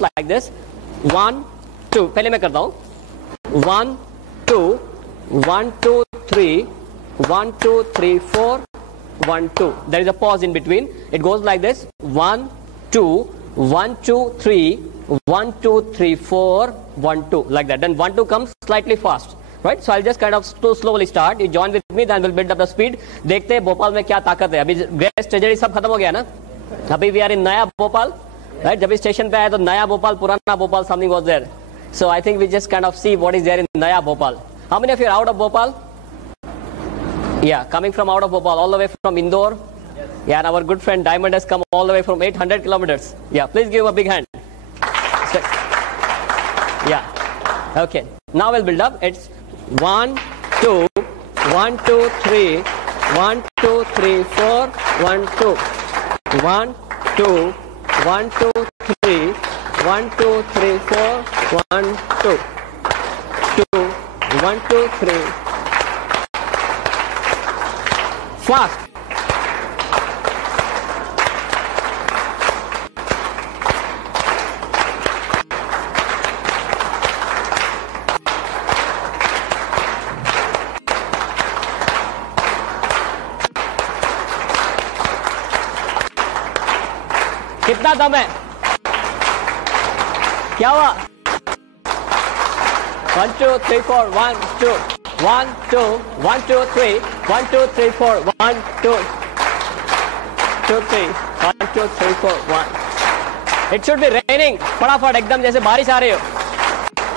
Like this 1 2, पहले मैं करता हूं 1 2 1 2 3 1 2 3 4 1 2, there is a pause in between. It goes like this 1 2 1 2 3 1 2 3 4 1 2, like that. Then 1 2 comes slightly fast, right? So I'll just kind of slowly start. You join with me, then we'll build up the speed. देखते हैं भोपाल में क्या ताकत है. अभी grace tragedy सब खत्म हो गया ना. अभी we are in नया भोपाल, right? जब इस स्टेशन पे आए तो नया भोपाल, पुराना Bhopal, something was there. So I think we just kind of see what is there in नया Bhopal. How many of you are out of Bhopal? Yeah, coming from out of Bhopal, all the way from Indore. Yes. Yeah, and our good friend Diamond has come all the way from 800 kilometers. Yeah, please give him a big hand. Yeah. Okay. Now we'll build up. It's 1 2 1 2 3 1 2 3 4 1 2 1 2 1 2 3 1 2 3 4 1 2 2 1 2 3. Fast. कितना दम है? क्या हुआ? 1 2 3 4 1 2 1 2 1 2 3 1 2 3 4 1 2 2 3 1 2 3 4 1. It should be raining. फटाफट एकदम जैसे बारिश आ रही हो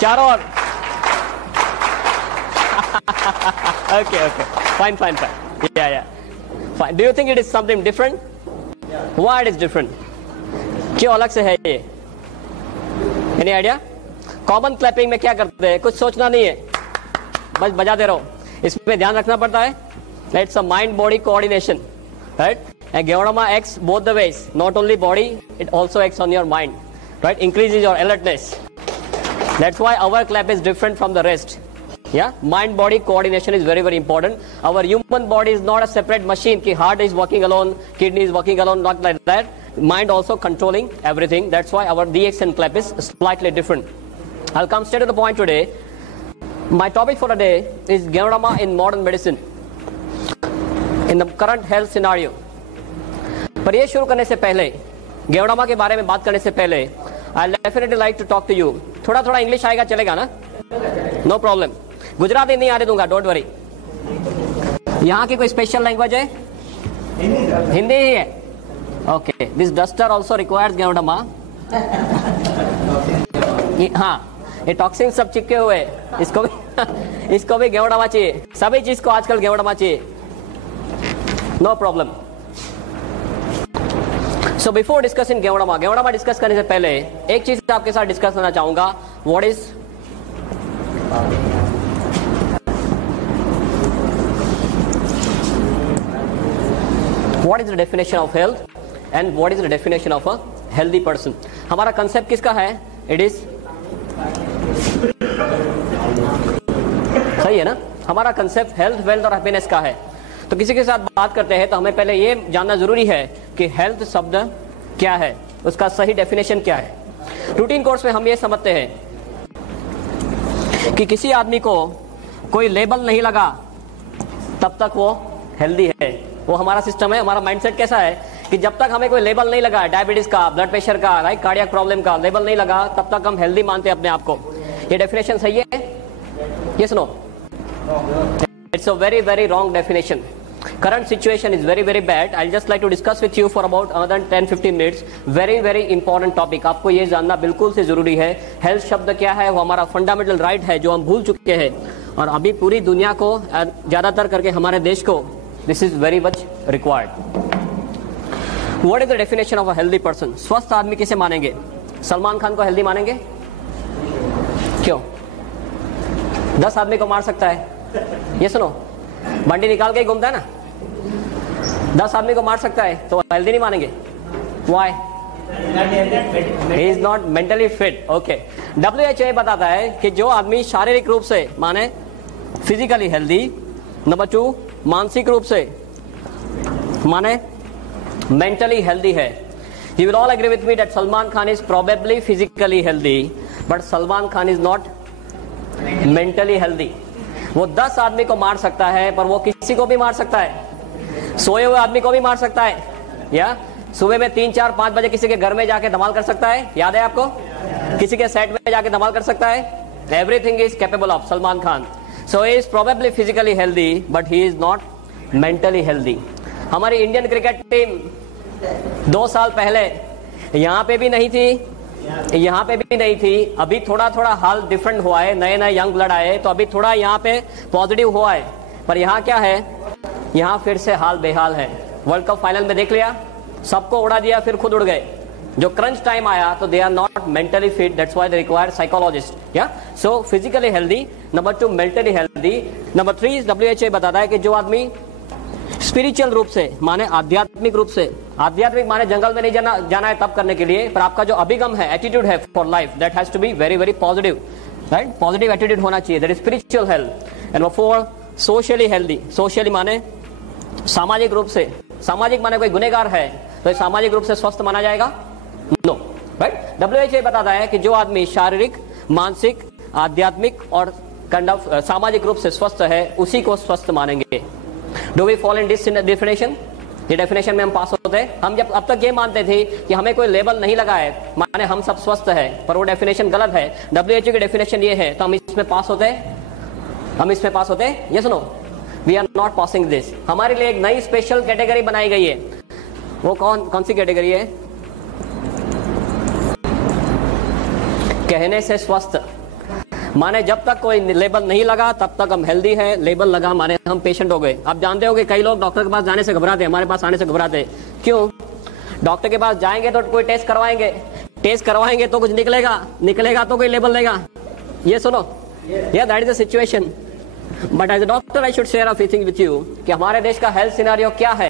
चारों ओर. Okay. Fine. Yeah. Fine. Do you think it is something different? Yeah. Why it is different? क्यों अलग से है ये? Any idea? कॉमन क्लैपिंग में क्या करते हैं? कुछ सोचना नहीं है, बस बजाते रहो. इसमें ध्यान रखना पड़ता है. It's a mind body coordination, right? And Geonama acts both the ways. Not only body, it also acts on your mind, right? Increases your alertness. That's why our clap is different from the rest. Yeah, mind body coordination is very important. Our human body is not a separate machine ki heart is working alone, kidney is working alone, not like that. Mind also controlling everything. That's why our DX and clap is slightly different. I'll come straight to the point today. My topic for today is Geonama in modern medicine in the current health scenario. पर ये शुरू करने से पहले, गेवड़ामा के बारे में बात करने से पहले, I definitely like to talk to you. थोड़ा इंग्लिश आएगा चलेगा ना? No problem. गुजराती नहीं आने दूंगा, डोंट वरी. यहाँ की कोई स्पेशल लैंग्वेज है? हिंदी ही है. Okay. This duster also requires गेवड़ामा. हाँ, ये टॉक्सिन सब चिपके हुए, इसको भी गेवड़ामा चाहिए. सभी चीज को आजकल गेवड़ामा चाहिए. No problem. So before discussing गेवड़ामा डिस्कस करने से पहले एक चीज आपके साथ डिस्कस करना चाहूंगा. What is the definition of health and what is the definition of a healthy person? हमारा कंसेप्ट किसका है? It is सही है ना? हमारा कंसेप्ट हेल्थ, वेल्थ और हैप्पीनेस का है. तो किसी के साथ बात करते हैं तो हमें पहले ये जानना जरूरी है कि हेल्थ शब्द क्या है, उसका सही डेफिनेशन क्या है. रूटीन कोर्स में हम ये समझते हैं कि किसी आदमी को कोई लेबल नहीं लगा तब तक वो हेल्दी है. वो हमारा सिस्टम है. हमारा माइंडसेट कैसा है कि जब तक हमें कोई लेबल नहीं लगा, डायबिटीज का, ब्लड प्रेशर का, राइट, कार्डियक प्रॉब्लम का लेबल नहीं लगा, तब तक हम हेल्दी मानते हैं अपने आप को. ये डेफिनेशन सही है? Yes no? It's a very wrong definition. Current situation is very bad. I'll just like to discuss with you for about another 10-15 minutes. Very important topic. आपको ये जानना बिल्कुल से जरूरी है. हेल्थ शब्द क्या है? वो हमारा फंडामेंटल राइट है जो हम भूल चुके हैं, और अभी पूरी दुनिया को, ज्यादातर करके हमारे देश को, this is very much required. What is the definition of a healthy person? स्वस्थ आदमी किसे मानेंगे? सलमान खान को हेल्दी मानेंगे? क्यों? 10 आदमी को मार सकता है. ये सुनो, बंडी निकाल के ही घूमता है ना. 10 आदमी को मार सकता है तो हेल्दी नहीं मानेंगे. Why? He is not mentally fit. Okay. WHO बताता है कि जो आदमी शारीरिक रूप से माने फिजिकली हेल्दी, नंबर 2 मानसिक रूप से माने मेंटली हेल्दी है. You will all agree with me that Salman Khan is probably physically healthy, but Salman Khan is not mentally healthy. वो 10 आदमी को मार सकता है, पर वो किसी को भी मार सकता है, सोए हुए आदमी को भी मार सकता है, या सुबह में 3, 4, 5 बजे किसी के घर में जाके धमाल कर सकता है, याद है आपको, किसी के सेट में जाके धमाल कर सकता है. Everything is capable of Salman Khan. So he is probably physically healthy, but he is not mentally healthy. हमारी इंडियन क्रिकेट टीम 2 साल पहले यहाँ पे भी नहीं थी, यहाँ पे भी नहीं थी. अभी थोड़ा थोड़ा हाल डिफरेंट हुआ है, नए नए यंग ब्लड आए, तो अभी थोड़ा यहाँ पे पॉजिटिव हुआ है. पर यहाँ क्या है, यहाँ फिर से हाल बेहाल है. वर्ल्ड कप फाइनल में देख लिया, सबको उड़ा दिया, फिर खुद उड़ गए. जो क्रंच टाइम आया तो they are not mentally fit, that's why they require psychologist. या so physically healthy, number 2 mentally healthy, number 3 WHO बताता है कि जो आदमी स्पिरिचुअल रूप से माने आध्यात्मिक रूप से, आध्यात्मिक माने जंगल में नहीं जाना है तब करने के लिए, पर आपका जो अभिगम है, एटीट्यूड है for life, that has to be very very positive, right. Positive attitude होना चाहिए, that is spiritual health. And number 4 socially healthy. Socially माने सामाजिक रूप से, सामाजिक माने कोई गुनहगार है तो सामाजिक रूप से स्वस्थ माना जाएगा? No, right. WHO बताता है कि जो आदमी शारीरिक, मानसिक, आध्यात्मिक और सामाजिक रूप से स्वस्थ है, उसी को स्वस्थ मानेंगे. Do we follow in this definition? ये डेफिनेशन में हम पास होते हैं. हम जब अब तक ये मानते थे कि हमें कोई लेबल नहीं लगा है, माने हम सब स्वस्थ है, पर वो डेफिनेशन गलत है. WHO की डेफिनेशन ये है, तो हम इसमें पास होते हैं, हम इसमें पास होते हैं. ये सुनो, we are not passing this. हमारे लिए एक नई स्पेशल कैटेगरी बनाई गई है. वो कौन सी कैटेगरी है? कहने से स्वस्थ. माने जब तक कोई लेबल नहीं लगा तब तक हम हेल्दी है, लेबल लगा माने हम पेशेंट हो गए. आप जानते हो कि कई लोग डॉक्टर के पास जाने से घबराते हैं, हमारे पास आने से घबराते हैं. क्यों? डॉक्टर के पास जाएंगे तो कोई टेस्ट करवाएंगे तो कुछ निकलेगा तो कोई लेबल देगा. ये सुनो, yeah that is the situation. But as a doctor I should share a few things with you कि हमारे देश का हेल्थ सिनेरियो क्या है,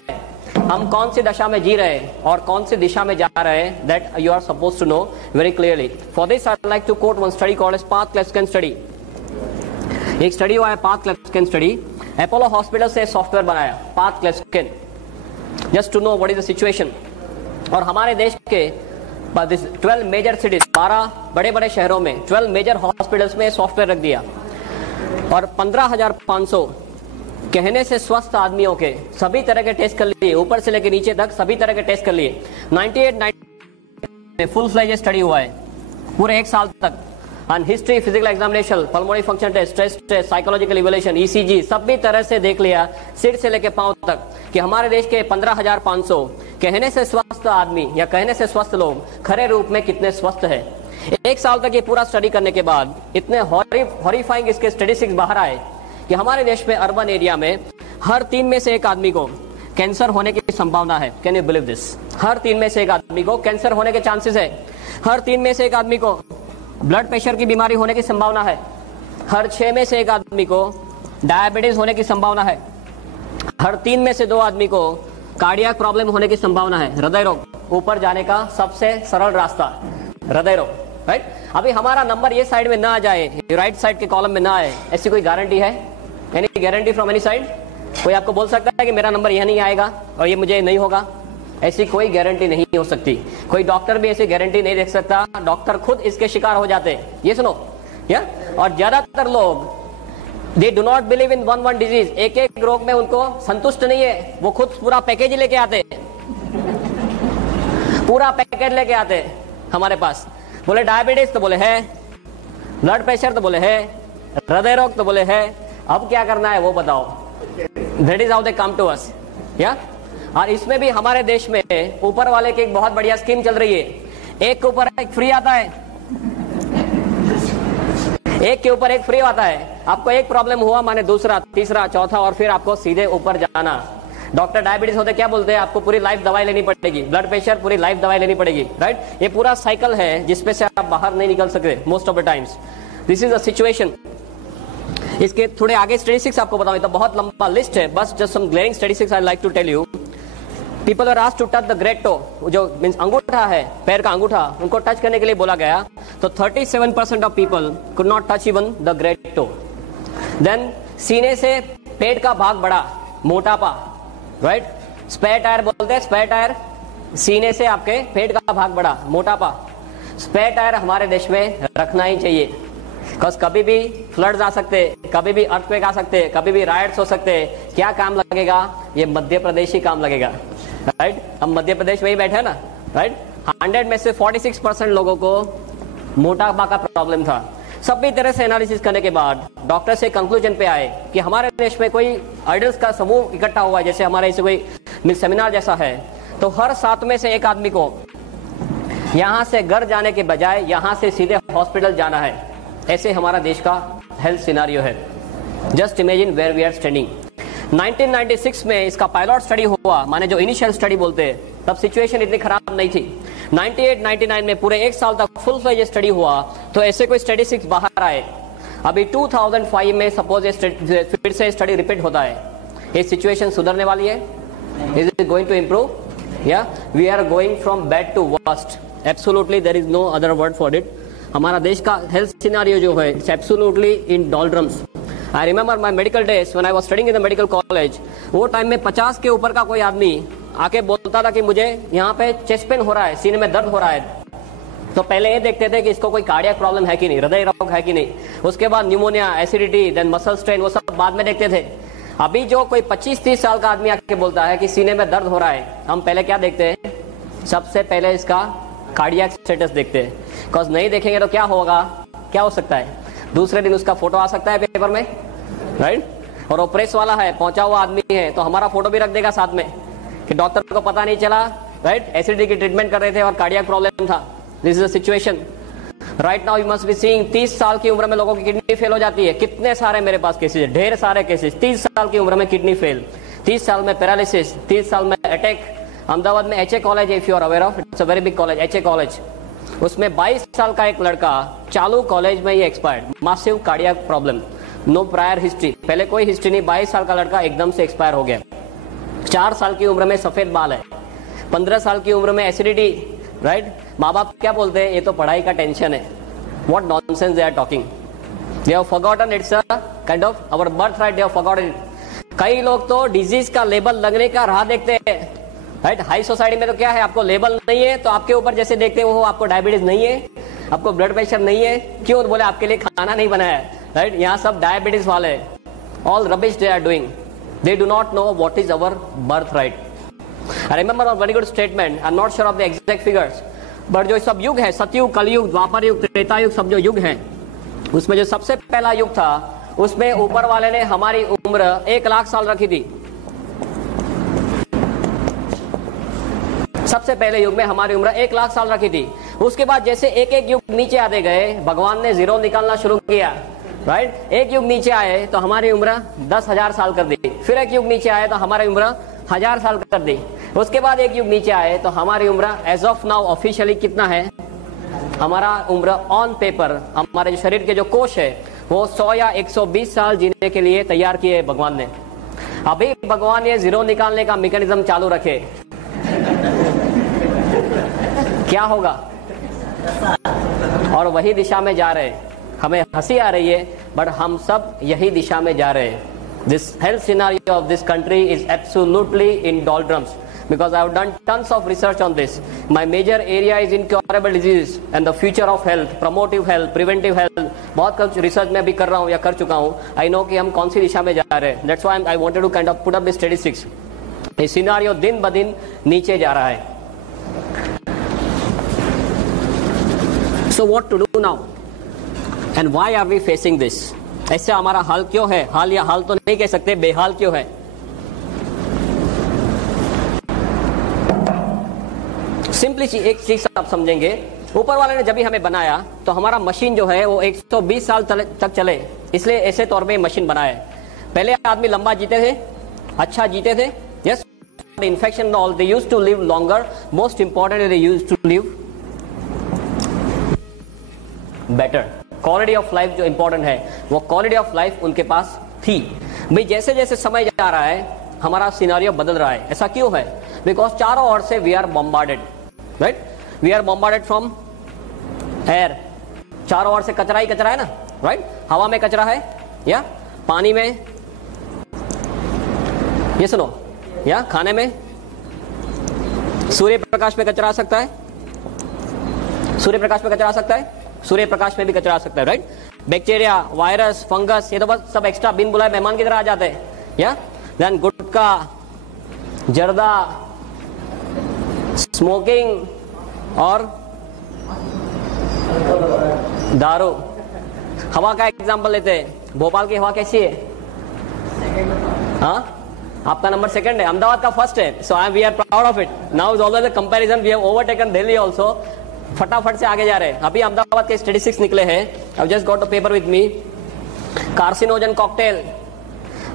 हम कौन सी दशा में जी रहे हैं और कौन सी दिशा में जा रहे हैं, that you are supposed to know very clearly. For this I like to quote one study called as path cleft study. एक स्टडी हुआ है path cleft study. Apollo hospital से सॉफ्टवेयर बनाया path cleft, just to know what is the situation. और हमारे देश के 12 major cities, 12 बड़े बड़े शहरों में 12 मेजर हॉस्पिटल्स में सॉफ्टवेयर रख दिया, और 15,500 कहने से स्वस्थ आदमियों के सभी तरह के टेस्ट कर लिए, ऊपर से लेकर नीचे तक सभी तरह के टेस्ट कर लिए. 98 फुल फ्लेज स्टडी हुआ है पूरे 1 साल तक. On history, physical examination, pulmonary function test, stress test, psychological evaluation, ECG, सभी तरह से देख लिया सिर से लेकर पांव तक कि हमारे देश के 15,500 कहने से स्वस्थ आदमी या कहने से स्वस्थ लोग खरे रूप में कितने स्वस्थ है. 1 साल तक ये पूरा स्टडी करने के बाद इतने हॉरिफाइंग इसके स्टैटिस्टिक्स बाहर आए कि हमारे देश में अर्बन एरिया में हर 3 में से 1 आदमी को कैंसर होने की संभावना है. Can you believe this? हर 3 में से 1 आदमी को कैंसर होने के चांसेस है. हर 3 में से 1 आदमी को ब्लड प्रेशर की बीमारी होने की संभावना है. हर 6 में से 1 आदमी को डायबिटीज होने की संभावना है. हर 3 में से 2 आदमी को कार्डियक प्रॉब्लम होने की संभावना है. हृदय रोग ऊपर जाने का सबसे सरल रास्ता हृदय रोग, राइट. अभी हमारा नंबर ये साइड में ना आ जाए, राइट साइड के कॉलम में ना आए, ऐसी कोई गारंटी है? Any guarantee from any side? कोई आपको बोल सकता है कि मेरा नंबर यह नहीं आएगा और ये मुझे नहीं होगा? ऐसी कोई गारंटी नहीं हो सकती. कोई डॉक्टर भी ऐसी गारंटी नहीं दे सकता. डॉक्टर खुद इसके शिकार हो जाते हैं. ये सुनो, या और ज्यादातर लोग they do not believe in one disease. एक रोग में उनको संतुष्ट नहीं है, वो खुद पूरा पैकेज लेके आते, पूरा पैकेज लेके आते हमारे पास. बोले डायबिटीज तो बोले है, ब्लड प्रेशर तो बोले है, हृदय रोग तो बोले है. अब क्या करना है वो बताओ. That is how they come to us. Yeah और इसमें भी हमारे देश में ऊपर वाले की एक बहुत बढ़िया स्कीम चल रही है. एक के ऊपर एक फ्री आता है, एक के ऊपर एक फ्री आता है. आपको एक प्रॉब्लम हुआ माने दूसरा, तीसरा, चौथा, और फिर आपको सीधे ऊपर जाना. डॉक्टर डायबिटीज होते क्या बोलते हैं? आपको पूरी लाइफ दवाई लेनी पड़ेगी. ब्लड प्रेशर पूरी लाइफ दवाई लेनी पड़ेगी, राइट. ये पूरा साइकिल है जिसपे से आप बाहर नहीं निकल सकते most of the times. This is the situation. इसके थोड़े आगे स्टैटिस्टिक्स आपको बताऊं तो बहुत लंबा लिस्ट है, बस just some glaring statistics I like to tell you. People are asked to touch the great toe, जो मींस अंगूठा है, पैर का अंगूठा, उनको टच करने के लिए बोला गया. तो 37% of people could not touch even the great toe. Then सीने से पेट का भाग बड़ा, मोटापा, राइट. स्पेयर टायर बोलते हैं, स्पेयर टायर सीने से आपके पेट का भाग बढ़ा, मोटापा। स्पेयर टायर हमारे देश में रखना ही चाहिए, बिकॉज कभी भी फ्लड्स आ सकते, कभी भी अर्थक्वेक आ सकते, कभी भी राइट्स हो सकते। क्या काम लगेगा? ये मध्य प्रदेश ही काम लगेगा, राइट? हम मध्य प्रदेश में ही बैठे हैं ना, राइट? 100 में से 46% लोगों को मोटापा का प्रॉब्लम था। सभी तरह से एनालिसिस करने के बाद डॉक्टर से कंक्लूजन पे आए कि हमारे देश में कोई आइडल्स का समूह इकट्ठा हुआ है, जैसे हमारे इसे कोई सेमिनार जैसा है, तो हर 7 में से एक आदमी को यहां से घर जाने के बजाय यहां से सीधे हॉस्पिटल जाना है। ऐसे हमारा देश का हेल्थ सिनारियो है। Just imagine where we are standing. 1996 में इसका पायलट स्टडी हुआ, माने जो इनिशियल स्टडी बोलते हैं, तब सिचुएशन इतनी खराब नहीं थी। 98-99 में पूरे 1 साल तक फुल फ्लेज स्टडी हुआ, तो ऐसे कोई स्टैटिस्टिक्स बाहर आए। अभी 2005 में सपोज फिर से स्टडी रिपीट होता है। ये सिचुएशन सुधरने वाली है? Is it going to improve? या we are going from bad to worst? Absolutely, there is no other word for it. हमारा देश का हेल्थ सिनारियो जो है, it's absolutely in doldrums. I remember my medical days when I was studying in the medical college. वो time में 50 के ऊपर का कोई आदमी आके बोलता था कि मुझे यहाँ पे चेस्ट पेन हो रहा है, सीने में दर्द हो रहा है, तो पहले ये देखते थे कि इसको कोई कार्डियक प्रॉब्लम है कि नहीं, हृदय रोग है कि नहीं। उसके बाद pneumonia, acidity, then muscle strain, वो सब बाद में देखते थे। अभी जो कोई 25-30 साल का आदमी आके बोलता है कि सीने में दर्द हो रहा है, हम पहले क्या देखते हैं? सबसे पहले इसका कार्डियक स्टेटस देखते हैं। बिकॉज नहीं देखेंगे तो क्या होगा, क्या हो सकता है? दूसरे दिन उसका फोटो आ सकता है पेपर में, राइट? और वो प्रेस वाला है, पहुंचा हुआ आदमी है, तो हमारा फोटो भी रख देगा साथ में कि डॉक्टर को पता नहीं चला, राइट? एसिडिटी की ट्रीटमेंट कर रहे थे और कार्डियक प्रॉब्लम था। This is the situation right now. You must be seeing 30 साल की उम्र में लोगों की किडनी फेल हो जाती है। कितने सारे मेरे पास केसेस है, ढेर सारे केसेस। 30 साल की उम्र में किडनी फेल, 30 साल में पैरालिसिस, 30 साल में अटैक। अहमदाबाद में HA college, if you are aware of, it's a very big college, HA college. उसमें 22 साल का एक लड़का चालू कॉलेज में ही expired, massive cardiac problem, no prior history, पहले कोई हिस्ट्री नहीं। 22 साल का लड़का एकदम से एक्सपायर हो गया। 4 साल की उम्र में सफेद बाल है, 15 साल की उम्र में एसिडिटी, राइट? माँ बाप क्या बोलते हैं? ये तो पढ़ाई का टेंशन है। What nonsense they are talking. They have forgotten it's a kind of our birthright. They have forgotten it. कई लोग तो डिजीज का लेबल लगने का राह देखते हैं, राइट? हाई सोसाइटी में तो क्या है, आपको लेबल नहीं है तो आपके ऊपर जैसे देखते हो, आपको डायबिटीज नहीं है, आपको ब्लड प्रेशर नहीं है, क्यों? बोले आपके लिए खाना नहीं बनाया, राइट? यहाँ सब डायबिटीज वाले, all rubbish they are doing. They do not know what is our birthright. I remember a very good statement. I'm not sure of the exact figures. But जो सब युग है, सतयुग, कलयुग, द्वापर युग, त्रेता युग, सब जो युग है, उसमें जो सबसे पहला युग था, उसमें ऊपर वाले ने हमारी उम्र 1 लाख साल रखी थी। सबसे पहले युग में हमारी उम्र 1 लाख साल रखी थी। उसके बाद जैसे एक एक युग नीचे आते गए, भगवान ने जीरो निकालना शुरू किया, राइट? एक युग नीचे आए तो हमारी उम्र 10,000 साल कर दी। फिर एक युग नीचे आए तो हमारी उम्र 1000 साल कर दी। उसके बाद एक युग नीचे आए तो हमारी उम्र एज ऑफ नाउ ऑफिशियली कितना है? हमारा उम्र ऑन पेपर, हमारे जो शरीर के जो कोश है, वो 100 या 120 साल जीने के लिए तैयार किए भगवान ने। अभी भगवान ये जीरो निकालने का मैकेनिज्म चालू रखे, क्या होगा? और वही दिशा में जा रहे हैं। हमें हंसी आ रही है, बट हम सब यही दिशा में जा रहे हैं। This health scenario of this country is absolutely in doldrums because I have done tons of research on this. My major area is incurable diseases and the future of health, promotive health, preventive health. बहुत कुछ research मैं भी कर रहा हूँ या कर चुका हूँ। I know कि हम कौन सी दिशा में जा रहे हैं। That's why I wanted to kind of put up the statistics. ये सिनारियो दिन ब दिन नीचे जा रहा है। So what to do now? And why are we facing this? ऐसे हमारा हाल क्यों है? हाल या हाल तो नहीं कह सकते, बेहाल क्यों है? सिंपली एक चीज आप समझेंगे, ऊपर वाले ने जब भी हमें बनाया तो हमारा मशीन जो है वो 120 साल तक चले, इसलिए ऐसे तौर पे मशीन बनाया है। पहले आदमी लंबा जीते थे, अच्छा जीते थे, yes, infection all, they used to live longer, most important they used to live better. Quality of life जो इंपॉर्टेंट है, वो क्वालिटी ऑफ लाइफ उनके पास थी। भाई जैसे जैसे समय जा रहा है, हमारा सिनारियो बदल रहा है। ऐसा क्यों है? बिकॉज चारों ओर से we are bombarded, right? We are bombarded from air. चारों ओर से कचरा ही कचरा है ना, राइट? हवा में कचरा है, या पानी में, ये सुनो, या खाने में, सूर्य प्रकाश में कचरा आ सकता है, सूर्य प्रकाश में कचरा आ सकता है, सूर्य प्रकाश में भी कचरा आ सकता है, राइट। बैक्टीरिया, वायरस, फंगस, ये तो बस सब एक्स्ट्रा बिन बुलाए मेहमान की तरह आ जाते हैं, या देन गुटखा, जर्दा, स्मोकिंग और दारू। हवा का एग्जांपल लेते हैं, भोपाल की हवा कैसी है? हाँ, आपका नंबर सेकंड है, अहमदाबाद का फर्स्ट है, so we are proud of it. Now is always a comparison, we have overtaken Delhi also, फटाफट से आगे जा रहे हैं। अभी अहमदाबाद के स्टैटिस्टिक्स निकले हैं, I just got a paper with me, carcinogen cocktail.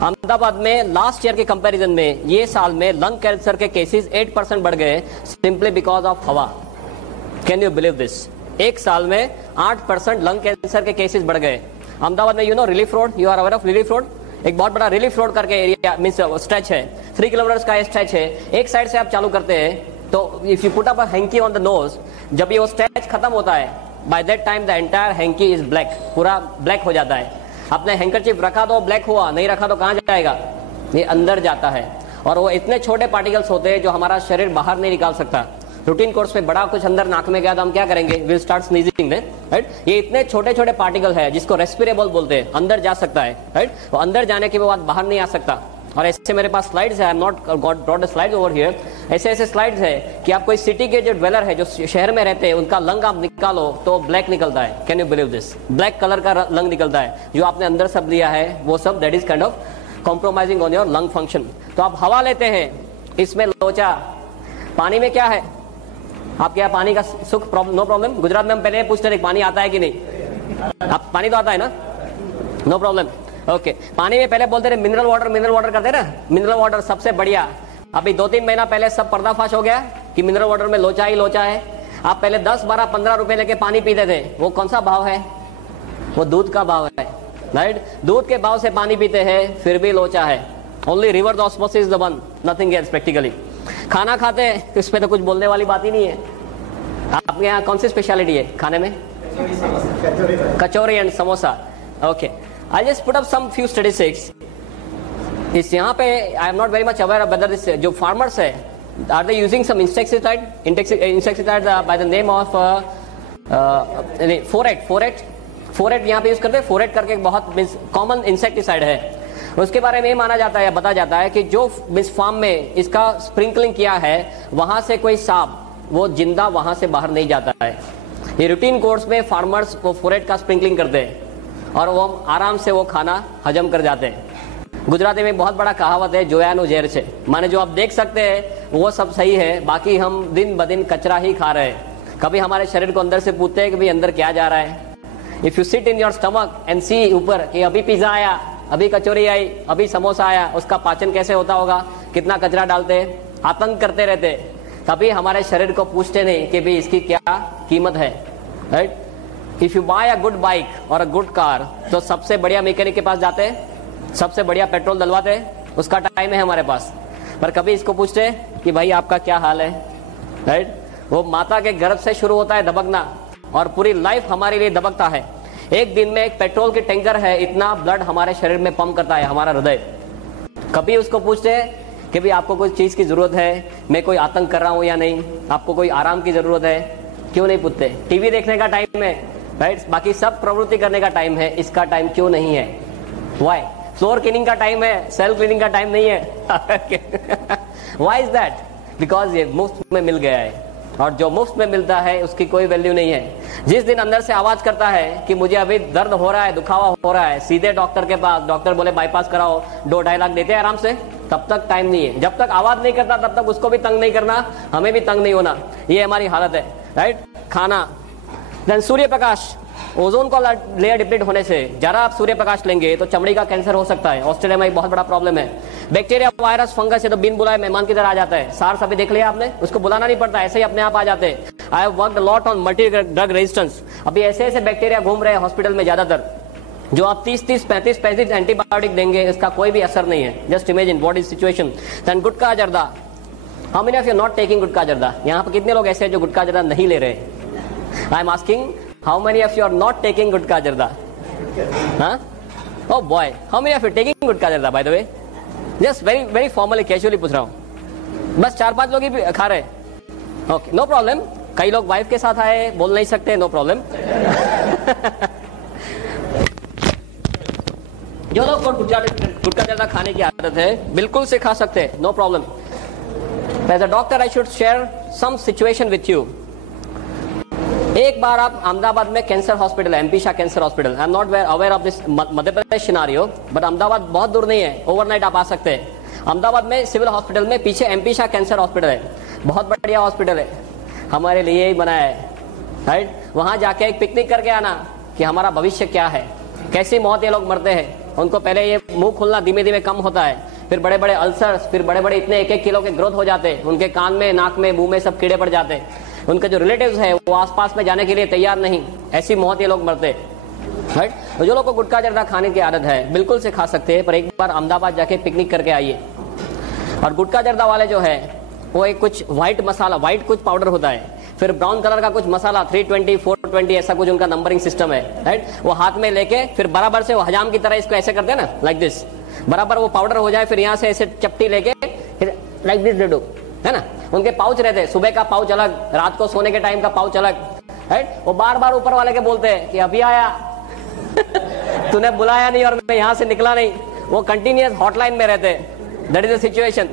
Ahmedabad में लास्ट ईयर के कंपैरिजन में ये साल में लंग कैंसर के केसेस 8% बढ़ गए, सिंपली बिकॉज ऑफ हवा। Can you believe this? एक साल में 8% लंग कैंसर के केसेस बढ़ गए अहमदाबाद में। You know relief road, you are aware of relief road? एक बहुत बड़ा रिलीफ रोड करके एरिया मींस स्ट्रेच है, 3 किलोमीटर का स्ट्रेच है। एक साइड से आप चालू करते हैं तो if you put up a hanky on the nose, जब ये वो स्ट्रेच खत्म होता है, by that time the entire hanky is black, पूरा ब्लैक हो जाता है। आपने हैंकरचीफ रखा तो ब्लैक हुआ, नहीं रखा तो कहां जाएगा? ये अंदर जाता है। और वो इतने छोटे पार्टिकल्स होते हैं जो हमारा शरीर बाहर नहीं निकाल सकता। रूटीन कोर्स में बड़ा कुछ अंदर नाक में गया तो हम क्या करेंगे? Will start sneezing, right. ये इतने छोटे छोटे पार्टिकल है जिसको रेस्पिरेबल बोलते हैं, अंदर जा सकता है, राइट। वो अंदर जाने के बाद बाहर नहीं आ सकता। और ऐसे मेरे पास स्लाइड्स है, I am not brought the slides over here. ऐसे ऐसे स्लाइड्स है कि आप कोई सिटी के जो ड्वेलर है, जो शहर में रहते हैं, उनका लंग आप निकालो तो ब्लैक निकलता है। Can you believe this? Black colour का लंग निकलता है। जो आपने अंदर सब लिया है वो सब, that is kind of compromising on your lung function. तो आप हवा लेते हैं, इसमें लोचा। पानी में क्या है? आपके यहाँ पानी का सुख नो प्रॉब्लम? गुजरात में हम पहले पूछते थे पानी आता है कि नहीं। आप पानी तो आता है ना? No problem, okay. पानी में पहले बोलते थे मिनरल वाटर करते ना, मिनरल वाटर सबसे बढ़िया। अभी 2-3 महीना पहले सब पर्दाफाश हो गया कि मिनरल वाटर में लोचा ही लोचा है। आप पहले 10, 12, 15 रुपए लेके पानी पीते थे, वो कौन सा भाव है? वो दूध का भाव है, राइट। दूध के भाव से पानी पीते हैं, फिर भी लोचा है। Only reverse osmosis the one, nothing else practically. खाना खाते हैं, इस पे तो कुछ बोलने वाली बात ही नहीं है। आपके यहाँ कौन सी स्पेशलिटी है खाने में? Kachori and samosa, okay. I just put up some few statistics. इस यहाँ पे I am not very much aware whether this, जो फार्मर्स है, are they using some insecticide by the name of phorate यहाँ पे यूज करते हैं। फोरेट करके बहुत कॉमन इंसेक्टिसाइड है। उसके बारे में ये माना जाता है, बताया जाता है कि जो इस फार्म में इसका स्प्रिंकलिंग किया है, वहां से कोई सांप वो जिंदा वहां से बाहर नहीं जाता है। ये रूटीन कोर्स में फार्मर्स वो फोरेट का स्प्रिंकलिंग करते हैं और वो आराम से वो खाना हजम कर जाते हैं। गुजराती में बहुत बड़ा कहावत है, जोयानु जेर छे, माने जो आप देख सकते हैं वो सब सही है, बाकी हम दिन ब दिन कचरा ही खा रहे हैं। कभी हमारे शरीर को अंदर से पूछते हैं कि भाई अंदर क्या जा रहा है। If you sit in your stomach and see ऊपर कि अभी पिज्जा आया, अभी कचौरी आई, अभी समोसा आया, उसका पाचन कैसे होता होगा, कितना कचरा डालते हैं, आतंक करते रहते। कभी हमारे शरीर को पूछते नहीं कि भाई इसकी क्या कीमत है, right. If you buy a good bike और अ गुड कार, तो सबसे बढ़िया मैकेनिक के पास जाते हैं, सबसे बढ़िया पेट्रोल डलवाते हैं, उसका टाइम है हमारे पास। पर कभी इसको पूछते हैं कि भाई आपका क्या हाल है, राइट। वो माता के गर्भ से शुरू होता है दबकना और पूरी लाइफ हमारे लिए दबकता है। एक दिन में एक पेट्रोल की टैंकर है, इतना ब्लड हमारे शरीर में पंप करता है हमारा हृदय। कभी उसको पूछते हैं कि भाई आपको कोई चीज की जरूरत है, मैं कोई आतंक कर रहा हूं या नहीं, आपको कोई आराम की जरूरत है? क्यों नहीं पूछते? टीवी देखने का टाइम है, राइट, बाकी सब प्रवृत्ति करने का टाइम है, इसका टाइम क्यों नहीं है? व्हाई? फ्लोर क्लीनिंग का टाइम है, सेल्फ क्लीनिंग का टाइम नहीं है। Why is that? बिकॉज ये मुफ्त में मिल गया है, और जो मुफ्त में मिलता है उसकी कोई वैल्यू नहीं है। जिस दिन अंदर से आवाज करता है कि मुझे अभी दर्द हो रहा है, दुखावा हो रहा है, सीधे डॉक्टर के पास, डॉक्टर बोले बाईपास कराओ, 2-2.5 लाख देते हैं आराम से, तब तक टाइम नहीं है। जब तक आवाज नहीं करता तब तक उसको भी तंग नहीं करना, हमें भी तंग नहीं होना, ये हमारी हालत है, राइट। खाना, देन सूर्य प्रकाश, ओजोन का लेयर डिप्लीट होने से जरा आप सूर्य प्रकाश लेंगे तो चमड़ी का कैंसर हो सकता है। ऑस्ट्रेलिया में एक बहुत बड़ा प्रॉब्लम है। बैक्टीरिया, वायरस, फंगस, ये तो बिन बुलाए मेहमान की तरह आ जाता है। सार्स अभी देख लिया आपने, उसको बुलाना नहीं पड़ता, ऐसे ही अपने आप आ जाते हैं। I have worked a lot on multi drug resistance. अभी ऐसे ऐसे बैक्टीरिया घूम रहे हैं हॉस्पिटल में ज्यादातर, जो आप 30-30, 35-35 एंटीबायोटिक देंगे, इसका कोई भी असर नहीं है। Just imagine what is situation. Then gutkha zarda, how many of you not taking gutkha zarda? यहाँ पर कितने लोग ऐसे हैं जो गुटखा जर्दा नहीं ले रहे? I am asking, how many of you are not taking गुटखा जर्दा? Huh? Oh boy, how many of you taking गुटखा जर्दा by the way? Just very very formally casually पूछ रहा हूँ, बस 4-5 लोग ही खा रहे, ओके, नो प्रॉब्लम। कई लोग वाइफ के साथ आए, बोल नहीं सकते, नो प्रॉब्लम। जो लोग को गुटखा जर्दा खाने की आदत है, बिल्कुल से खा सकते हैं, no problem. As a doctor I should share some situation with you. एक बार आप अहमदाबाद में कैंसर हॉस्पिटल है, MP Shah cancer hospital, I am not aware of this Madhya Pradesh scenario, but Ahmedabad बहुत दूर नहीं है, ओवरनाइट आप आ सकते हैं। अहमदाबाद में सिविल हॉस्पिटल में पीछे एमपी शाह कैंसर हॉस्पिटल है, बहुत बढ़िया हॉस्पिटल है, हमारे लिए ही बनाया है, राइट। वहां जाके एक पिकनिक करके आना कि हमारा भविष्य क्या है, कैसी मौत ये लोग मरते हैं। उनको पहले ये मुंह खुलना धीमे धीमे कम होता है, फिर बड़े बड़े अल्सर्स, फिर बड़े बड़े इतने 1-1 किलो के ग्रोथ हो जाते हैं, उनके कान में, नाक में, मुंह में सब कीड़े पड़ जाते हैं। उनके जो रिलेटिव्स है वो आसपास में जाने के लिए तैयार नहीं, ऐसी मौत ये लोग मरते हैं, राइट। तो जो लोग को गुटखा जर्दा खाने की आदत है, बिल्कुल से खा सकते हैं, पर एक बार अहमदाबाद जाके पिकनिक करके आइए। और गुटखा जर्दा वाले जो है वो एक कुछ व्हाइट मसाला, व्हाइट कुछ पाउडर होता है, फिर ब्राउन कलर का कुछ मसाला 320, 420 ऐसा कुछ उनका नंबरिंग सिस्टम है, राइट। वो हाथ में लेके फिर बराबर से वो हजाम की तरह इसको ऐसे करते हैं ना, लाइक दिस, बराबर वो पाउडर हो जाए, फिर यहाँ से ऐसे चपटी लेके फिर लाइक दिस डू, है ना। उनके पाउच रहते हैं, सुबह का पाउच अलग, रात को सोने के टाइम का पाउच अलग, राइट। वो बार बार ऊपर वाले के बोलते हैं कि अभी आया तूने बुलाया नहीं और मैं यहाँ से निकला नहीं। वो कंटिन्यूअस हॉटलाइन में रहते हैं, that is the situation,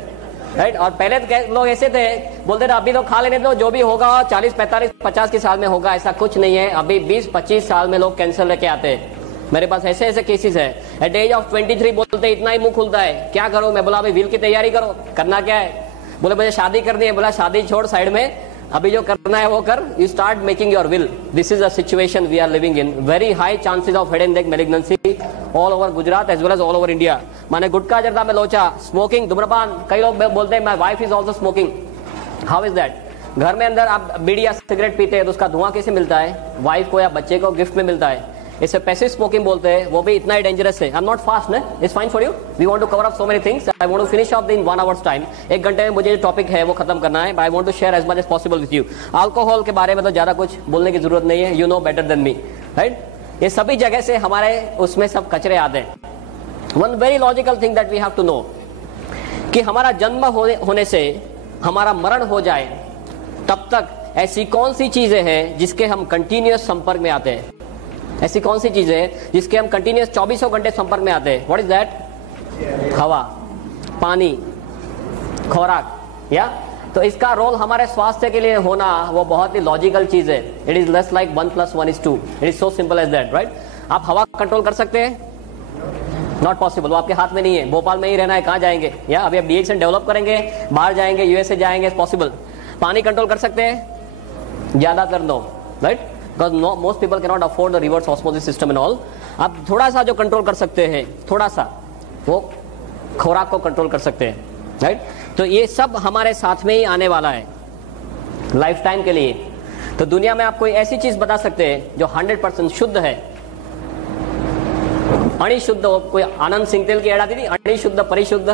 right. और पहले तो लोग ऐसे थे, बोलते थे अभी तो खा लेने दो, जो भी होगा 40, 45, 50 के साल में होगा। ऐसा कुछ नहीं है, अभी 20-25 साल में लोग कैंसर लेके आते हैं। मेरे पास ऐसे ऐसे केसेस है, एट एज ऑफ 23 बोलते इतना ही मुंह खुलता है, क्या करो। मैं बोला अभी विल की तैयारी करो, करना क्या है। बोले मुझे शादी करनी है, बोला शादी छोड़ साइड में, अभी जो करना है वो कर, you start making your will. This is a situation we are living in, very high chances of head and neck malignancy all over Gujarat as well as all over India. माने गुटखा जर्दा में लोचा, स्मोकिंग, धूम्रपान, कई लोग बोलते हैं my wife is also smoking. How is that? घर में अंदर आप बीड़ी या सिगरेट पीते हैं तो उसका धुआं कैसे मिलता है? वाइफ को या बच्चे को गिफ्ट में मिलता है, इसे पैसिव स्मोकिंग बोलते हैं, वो भी इतना ही डेंजरस है। आई एम नॉट फास्ट, ना, it's fine for you, we want to cover up so many things, I want to finish off in 1 hours time. 1 घंटे में मुझे जो टॉपिक है वो खत्म करना है, I want to share as much as possible with you. Alcohol के बारे में तो ज्यादा कुछ बोलने की जरूरत नहीं है, you know better than me, right. ये सभी जगह से हमारे उसमें सब कचरे आते हैं। One very logical thing that we have to know कि हमारा जन्म होने से हमारा मरण हो जाए तब तक ऐसी कौन सी चीजें हैं जिसके हम कंटिन्यूअस संपर्क में आते हैं? ऐसी कौन सी चीजें हैं जिसके हम कंटिन्यूअस 24 घंटे संपर्क में आते हैं? What is that? हवा, पानी, खुराक, या तो इसका रोल हमारे स्वास्थ्य के लिए होना वो बहुत ही लॉजिकल चीज है। It is less like 1 + 1 = 2, it is so simple as that, right. आप हवा कंट्रोल कर सकते हैं? नॉट पॉसिबल, वो आपके हाथ में नहीं है। भोपाल में ही रहना है, कहाँ जाएंगे? या अभी आप डीएक्सन डेवलप करेंगे, बाहर जाएंगे, यूएसए जाएंगे, पॉसिबल। पानी कंट्रोल कर सकते हैं? ज्यादातर no, right, because most people can not afford the reverse osmosis system and all. आप थोड़ा सा जो कंट्रोल कर सकते हैं, थोड़ा सा, वो खुराक को कंट्रोल कर सकते हैं, राइट। तो ये सब हमारे साथ में ही आने वाला है लाइफ टाइम के लिए। तो दुनिया में आप कोई ऐसी चीज बता सकते हैं जो 100% शुद्ध है? अणिशुद्ध हो, कोई आनंद सिंह तेल की एड आती थी, अणिशुद्ध परिशुद्ध,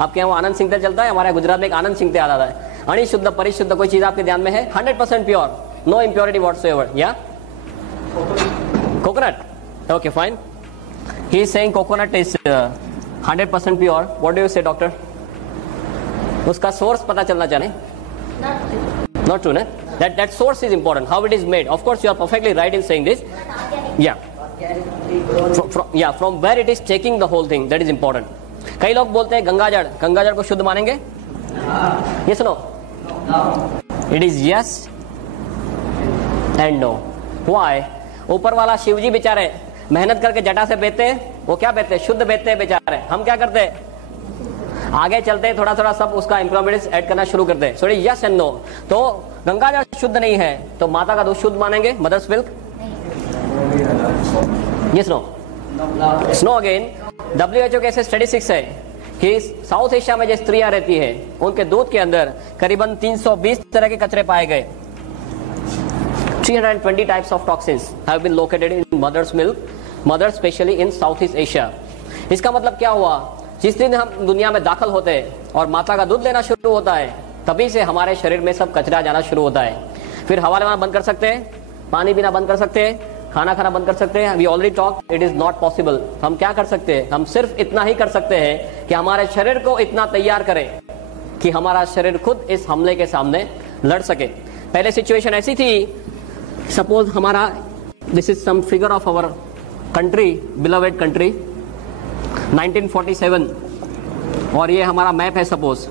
आपके यहाँ वो आनंद सिंह तेल चलता है, हमारे गुजरात में एक आनंद सिंह तेल आता है। अणिशुद्ध परिशुद्ध कोई चीज आपके ध्यान में है? 100% प्योर, नो इम्प्योरिटी व्हाटसोएवर, या coconut? Okay fine, he is saying coconut is 100% pure. What do you say doctor? उसका सोर्स पता चलना चाहिए। नॉट ट्रू, ना? That source is important, how it is made. Of course you are perfectly right in saying this, या from where it is taking the whole thing, that is important. कई लोग बोलते हैं गंगाजल, गंगाजल को शुद्ध मानेंगे? Yes or no? It is yes and no. Why? ऊपर वाला शिवजी बेचारे मेहनत करके जटा से बेचते हैं, वो क्या बेचते हैं? शुद्ध बेचते हैं बेचारे। हम क्या करते हैं? आगे चलते हैं, थोड़ा थोड़ा सब उसका इंप्रोमेंट्स ऐड करना शुरू करते हैं। So yes and no. तो गंगाजल शुद्ध नहीं है तो माता का दूध शुद्ध मानेंगे? Mother's milk? Yes, no. No again. WHO के ऐसे स्टैटिस्टिक्स है कि साउथ एशिया में जो स्त्रियां रहती है उनके दूध के अंदर करीबन 320 तरह के कचरे पाए गए। 320 types of toxins have been located in mother's milk, mother especially in Southeast Asia. इसका मतलब क्या हुआ? जिस दिन हम दुनिया में दाखिल होते हैं और माता का दूध लेना शुरू होता है, तभी से हमारे शरीर में सब कचरा जाना शुरू होता है। फिर हवा लेना बंद कर सकते हैं, पानी पीना बंद कर सकते हैं, खाना खाना बंद कर सकते हैं। We already talk, it is not possible. हम क्या कर सकते हैं? हम सिर्फ इतना ही कर सकते हैं कि हमारे शरीर को इतना तैयार करें कि हमारा शरीर खुद इस हमले के सामने लड़ सके। पहले सिचुएशन ऐसी थी, सपोज हमारा this is some figure of our country, beloved country, 1947, और ये हमारा मैप है सपोज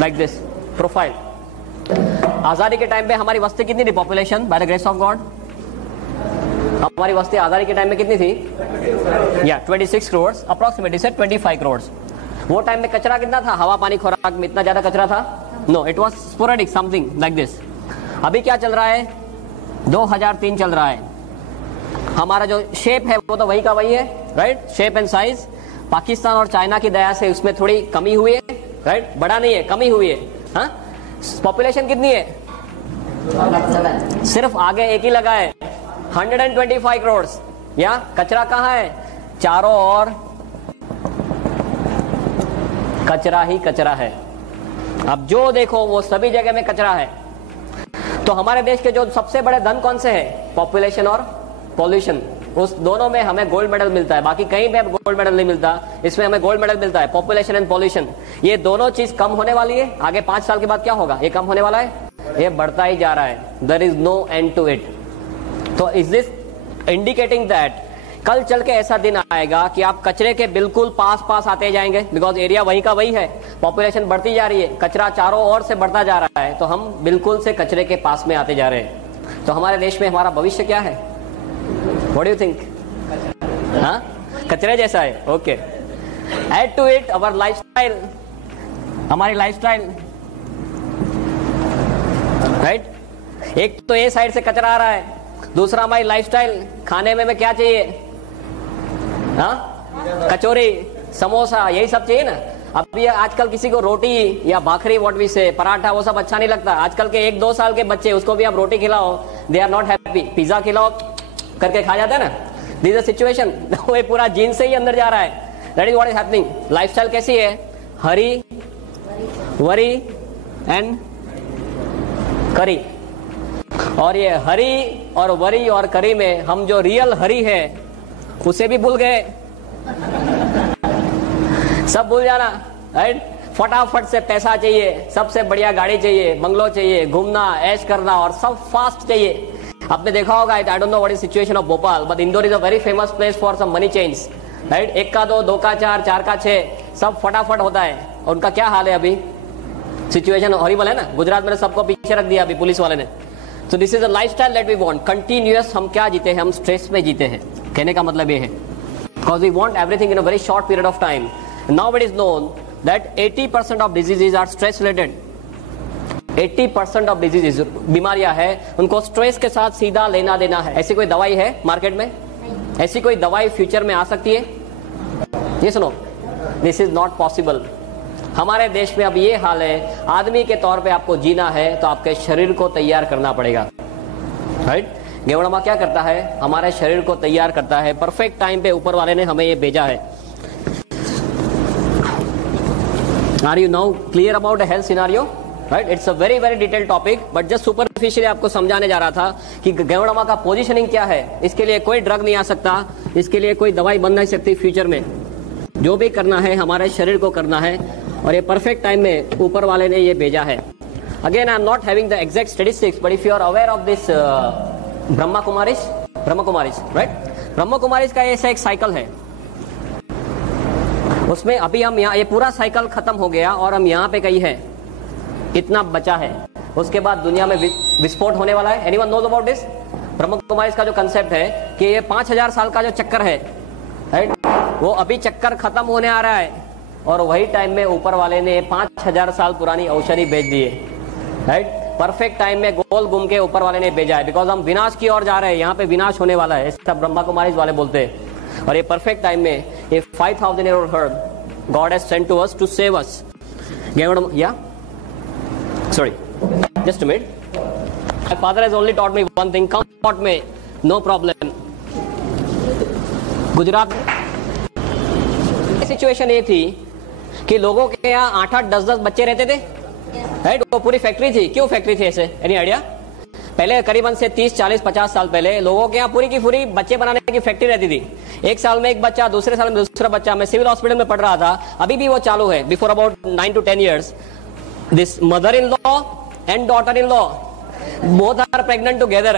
लाइक दिस प्रोफाइल। आजादी के टाइम पे हमारी वस्ती कितनी थी, population by the grace of God? हमारी वस्ती आजादी के टाइम में कितनी थी? या 26 करोड़ अप्रोक्सीमेटली से 25 करोड़। वो टाइम में कचरा कितना था, हवा पानी खुराक में इतना ज्यादा कचरा था? No, it was sporadic something like this. अभी क्या चल रहा है, 2003 चल रहा है। हमारा जो शेप है वो तो वही का वही है, right? Shape and size Pakistan और चाइना की दया से उसमें थोड़ी कमी हुई है, राइट? बड़ा नहीं है, कमी हुई है। हाँ, पॉपुलेशन कितनी है? सिर्फ आगे एक ही लगा है, 125 करोड़। या कचरा कहाँ है? चारों ओर कचरा ही कचरा है। अब जो देखो वो सभी जगह में कचरा है। तो हमारे देश के जो सबसे बड़े धन कौन से हैं? पॉपुलेशन और पॉल्यूशन। उस दोनों में हमें गोल्ड मेडल मिलता है, बाकी कहीं पे गोल्ड मेडल नहीं मिलता, इसमें हमें गोल्ड मेडल मिलता है, पॉपुलेशन एंड पॉल्यूशन। ये दोनों चीज कम होने वाली है। आगे 5 साल के बाद क्या होगा? ये कम होने वाला है, ये बढ़ता ही जा रहा है। There is no end to it. तो इज दिस इंडिकेटिंग दैट कल चल के ऐसा दिन आएगा कि आप कचरे के बिल्कुल पास पास आते जाएंगे, बिकॉज एरिया वहीं का वही है, पॉपुलेशन बढ़ती जा रही है, कचरा चारों ओर से बढ़ता जा रहा है, तो हम बिल्कुल से कचरे के पास में आते जा रहे हैं। तो हमारे देश में हमारा भविष्य क्या है? What do you think? हाँ, कचरे जैसा है। Okay, add to it our lifestyle, हमारी लाइफस्टाइल, राइट? एक तो ये साइड से कचरा आ रहा है, दूसरा हमारी लाइफस्टाइल। खाने में क्या चाहिए? हाँ, कचौरी, समोसा, यही सब चाहिए ना। अब ये आजकल किसी को रोटी या भाखरी, व्हाट वी से, पराठा, वो सब अच्छा नहीं लगता। आजकल के 1-2 साल के बच्चे, उसको भी आप रोटी खिलाओ, they are not happy. Pizza खिलाओ करके खा जाता है ना। This is situation. वो पूरा जीन से ही अंदर जा रहा है। That is what is happening. Lifestyle कैसी है? हरी, वरी एंड करी। और ये हरी और वरी और करी में हम जो रियल हरी है उसे भी भूल गए। सब भूल जाना, राइट? फटाफट से पैसा चाहिए, सबसे बढ़िया गाड़ी चाहिए, बंगलो चाहिए, घूमना, ऐश करना, और सब फास्ट चाहिए। आपने देखा होगा, I don't know what is situation of Bhopal, but Indore is a very famous place for some money change, right? 1 का 2, 2 का 4, 4 का 6, सब फटाफट होता है। और उनका क्या हाल है अभी? सिचुएशन हॉरिबल है ना। गुजरात में सबको पीछे रख दिया अभी पुलिस वाले ने। So this is a lifestyle that we want. Continuous हम क्या जीते हैं? हम स्ट्रेस में जीते हैं। कहने का मतलब ये है, because we want everything in a very short period of time. Now it is known that 80% of diseases are stress related. 80% of diseases, बीमारियां हैं, उनको स्ट्रेस के साथ सीधा लेना देना है। ऐसी कोई दवाई है मार्केट में? ऐसी कोई दवाई फ्यूचर में आ सकती है? ये सुनो, दिस इज नॉट पॉसिबल। हमारे देश में अब ये हाल है, आदमी के तौर पे आपको जीना है तो आपके शरीर को तैयार करना पड़ेगा, राइट? गेवड़मा क्या करता है? हमारे शरीर को तैयार करता है। परफेक्ट टाइम पे ऊपर वाले ने हमें ये भेजा है। Are you now clear about the health scenario? Right, it's a very very detailed topic, but just superficially आपको समझाने जा रहा था कि गेवड़मा का पोजीशनिंग क्या है। इसके लिए कोई ड्रग नहीं आ सकता, इसके लिए कोई दवाई बन नहीं सकती फ्यूचर में। जो भी करना है हमारे शरीर को करना है, और ये परफेक्ट टाइम में ऊपर वाले ने ये भेजा है। Again I am not having the exact statistics, but if you are aware of this Brahma Kumaris, right? Brahma Kumaris का ऐसा एक साइकिल है, उसमें अभी हम यहाँ, ये पूरा साइकिल खत्म हो गया और हम यहाँ पे कहीं है, इतना बचा है। उसके बाद दुनिया में विस्फोट होने वाला है। Anyone knows about this? Brahma Kumaris का जो कंसेप्ट है कि ये 5000 साल का जो चक्कर है, राइट, वो अभी चक्कर खत्म होने आ रहा है, और वही टाइम में ऊपर वाले ने 5000 साल पुरानी औषधि भेज दी है, राइट? परफेक्ट टाइम में गोल घूम के ऊपर वाले ने भेजा है, बिकॉज हम विनाश की ओर जा रहे हैं, यहाँ पे विनाश होने वाला है, ऐसा ब्रह्मा कुमारीज वाले बोलते हैं। और ये परफेक्ट टाइम में ये 5000 year old herb God has sent to us to save us. Yeah? Sorry, just a minute. My father has only taught me one thing. Come taught me, no problem. Gujarat में situation ये थी कि लोगों के यहाँ 8-8, 10-10 बच्चे रहते थे, राइट? वो पूरी फैक्ट्री थी। क्यों फैक्ट्री थी ऐसे? Any idea? पहले करीबन से 30, 40, 50 साल पहले लोगों के यहाँ पूरी की पूरी बच्चे बनाने की फैक्ट्री रहती थी। एक साल में एक बच्चा, दूसरे साल में दूसरा बच्चा। मैं सिविल हॉस्पिटल में पढ़ रहा था, अभी भी वो चालू है। Before about 9 to 10 years, this mother in law and daughter in law both are pregnant together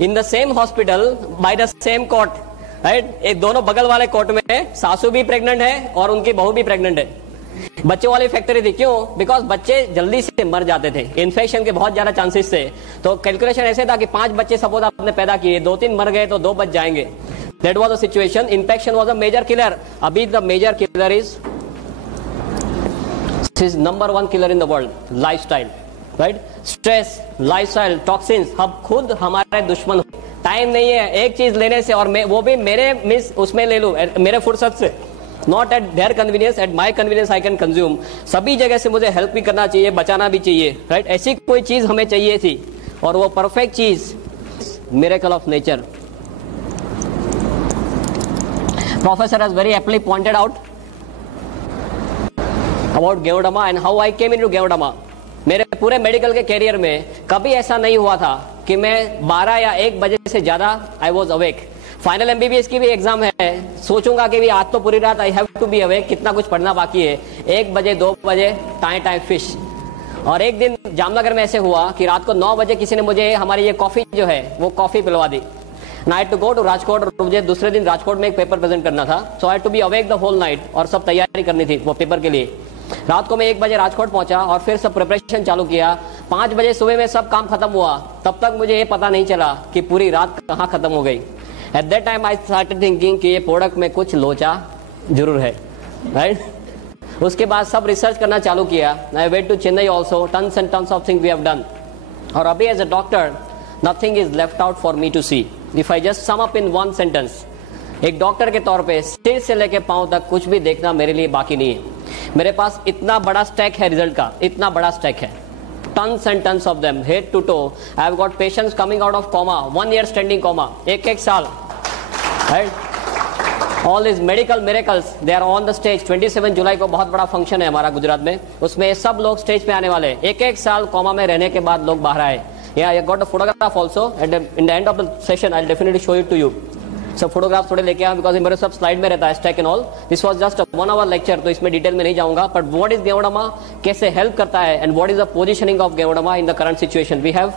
in the same hospital by the same court, right? एक दोनों बगल वाले कोर्ट में सासू भी प्रेग्नेंट है और उनकी बहू भी प्रेग्नेंट है। बच्चों वाली फैक्ट्री थी, क्यों? बिकॉज बच्चे जल्दी से मर जाते थे, इन्फेक्शन के बहुत ज्यादा चांसेस थे। तो कैलकुलेशन ऐसे था कि 5 बच्चे सपोज आपने पैदा किए, 2-3 मर गए तो 2 बच जाएंगे। That was the situation. Infection was a major killer. अभी the major killer is number 1 killer in the world, lifestyle, right? Stress, lifestyle, toxins, हम खुद हमारे दुश्मन। टाइम नहीं है एक चीज लेने से, और वो भी मेरे मिस उसमें ले लूं, मेरे फुर्सत से, not at their convenience, at my convenience I can consume. सभी जगह से मुझे हेल्प भी करना चाहिए, बचाना भी चाहिए, राइट? ऐसी कोई चीज हमें चाहिए थी, और वो परफेक्ट चीज, miracle of nature. Professor has very aptly pointed out about ganoderma and how I came into ganoderma. मेरे पूरे मेडिकल के कैरियर में कभी ऐसा नहीं हुआ था कि मैं 12 या 1 बजे से ज्यादा I was awake. Final MBBS की भी एग्जाम है, सोचूंगा कि भी आज तो पूरी रात I have to be awake, कितना कुछ पढ़ना बाकी है। 1 बजे 2 बजे टाइम फिश। और एक दिन जामनगर में ऐसे हुआ कि रात को 9 बजे किसी ने मुझे हमारी ये कॉफी जो है वो कॉफी पिलवा दी। Night to go to Rajkot, और मुझे दूसरे दिन राजकोट में एक पेपर प्रेजेंट करना था। So I had to be awake the whole night, और सब तैयारी करनी थी वो पेपर के लिए। रात को मैं 1 बजे राजकोट पहुंचा और फिर सब प्रिपरेशन चालू किया। 5 बजे सुबह में सब काम खत्म हुआ, तब तक मुझे ये पता नहीं चला कि पूरी रात कहाँ खत्म हो गई। At that time I started thinking कि ये प्रोडक्ट में कुछ लोचा जरूर है, राइट? उसके बाद सब रिसर्च करना चालू किया। I went to Chennai also, tons and tons of thing we have done. और अभी as a doctor nothing is left out for me to see. If I just sum up in 1 sentence, एक doctor के तौर पे सिर से लेके पांव तक कुछ भी देखना मेरे लिए बाकी नहीं है। मेरे पास इतना बड़ा स्टैक है रिजल्ट का, इतना बड़ा स्टैक है, tons and tons of them, head to toe. I have got patients coming out of coma, 1 year standing coma, 1 साल, right? All is medical miracles, they are on the stage. 27 जुलाई को बहुत बड़ा function है हमारा गुजरात में, उसमें सब लोग स्टेज पे आने वाले हैं। 1 साल कोमा में रहने के बाद लोग बाहर आए। Yeah, I got a photograph also. In the end of the session, I'll definitely show it to you. सब फोटोग्राफ थोड़े लेके आया, बिकॉज मेरे सब स्लाइड में रहता है stack and all. This was just 1 hour lecture, तो इसमें डिटेल में नहीं जाऊंगा। बट व्हाट इज गेवोडमा, कैसे हेल्प करता है, and what is the positioning of ganoderma in the current situation. We have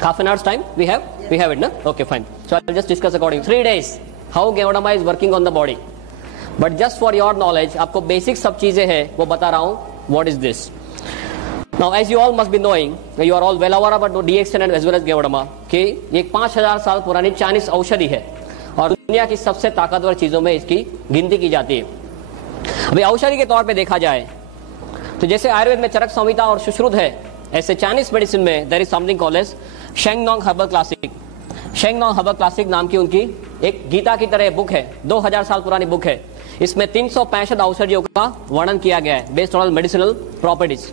half an hour's time. We have it, na? Okay, fine. So I'll just discuss according 3 days how गेवोडमा is working on the body. But just for your knowledge, आपको basic सब चीजें हैं वो बता रहा हूँ। What is this? Now, as you all must be knowing, you are all well aware about DXN as well as गेवोडमा, कि ये 5000 साल पुरानी चाइनीज औषधि है और दुनिया की सबसे ताकतवर चीजों में इसकी गिनती की जाती है। अभी औषधि के तौर पे देखा जाए तो जैसे आयुर्वेद में चरक संहिता और सुश्रुत है, ऐसे चाइनीज मेडिसिन में there is something called as Shennong herbal classic. Shennong herbal classic नाम की उनकी एक गीता की तरह बुक है, 2000 साल पुरानी बुक है। इसमें 365 औषधियों का वर्णन किया गया है बेस्ड ऑन मेडिसिनल प्रॉपर्टीज।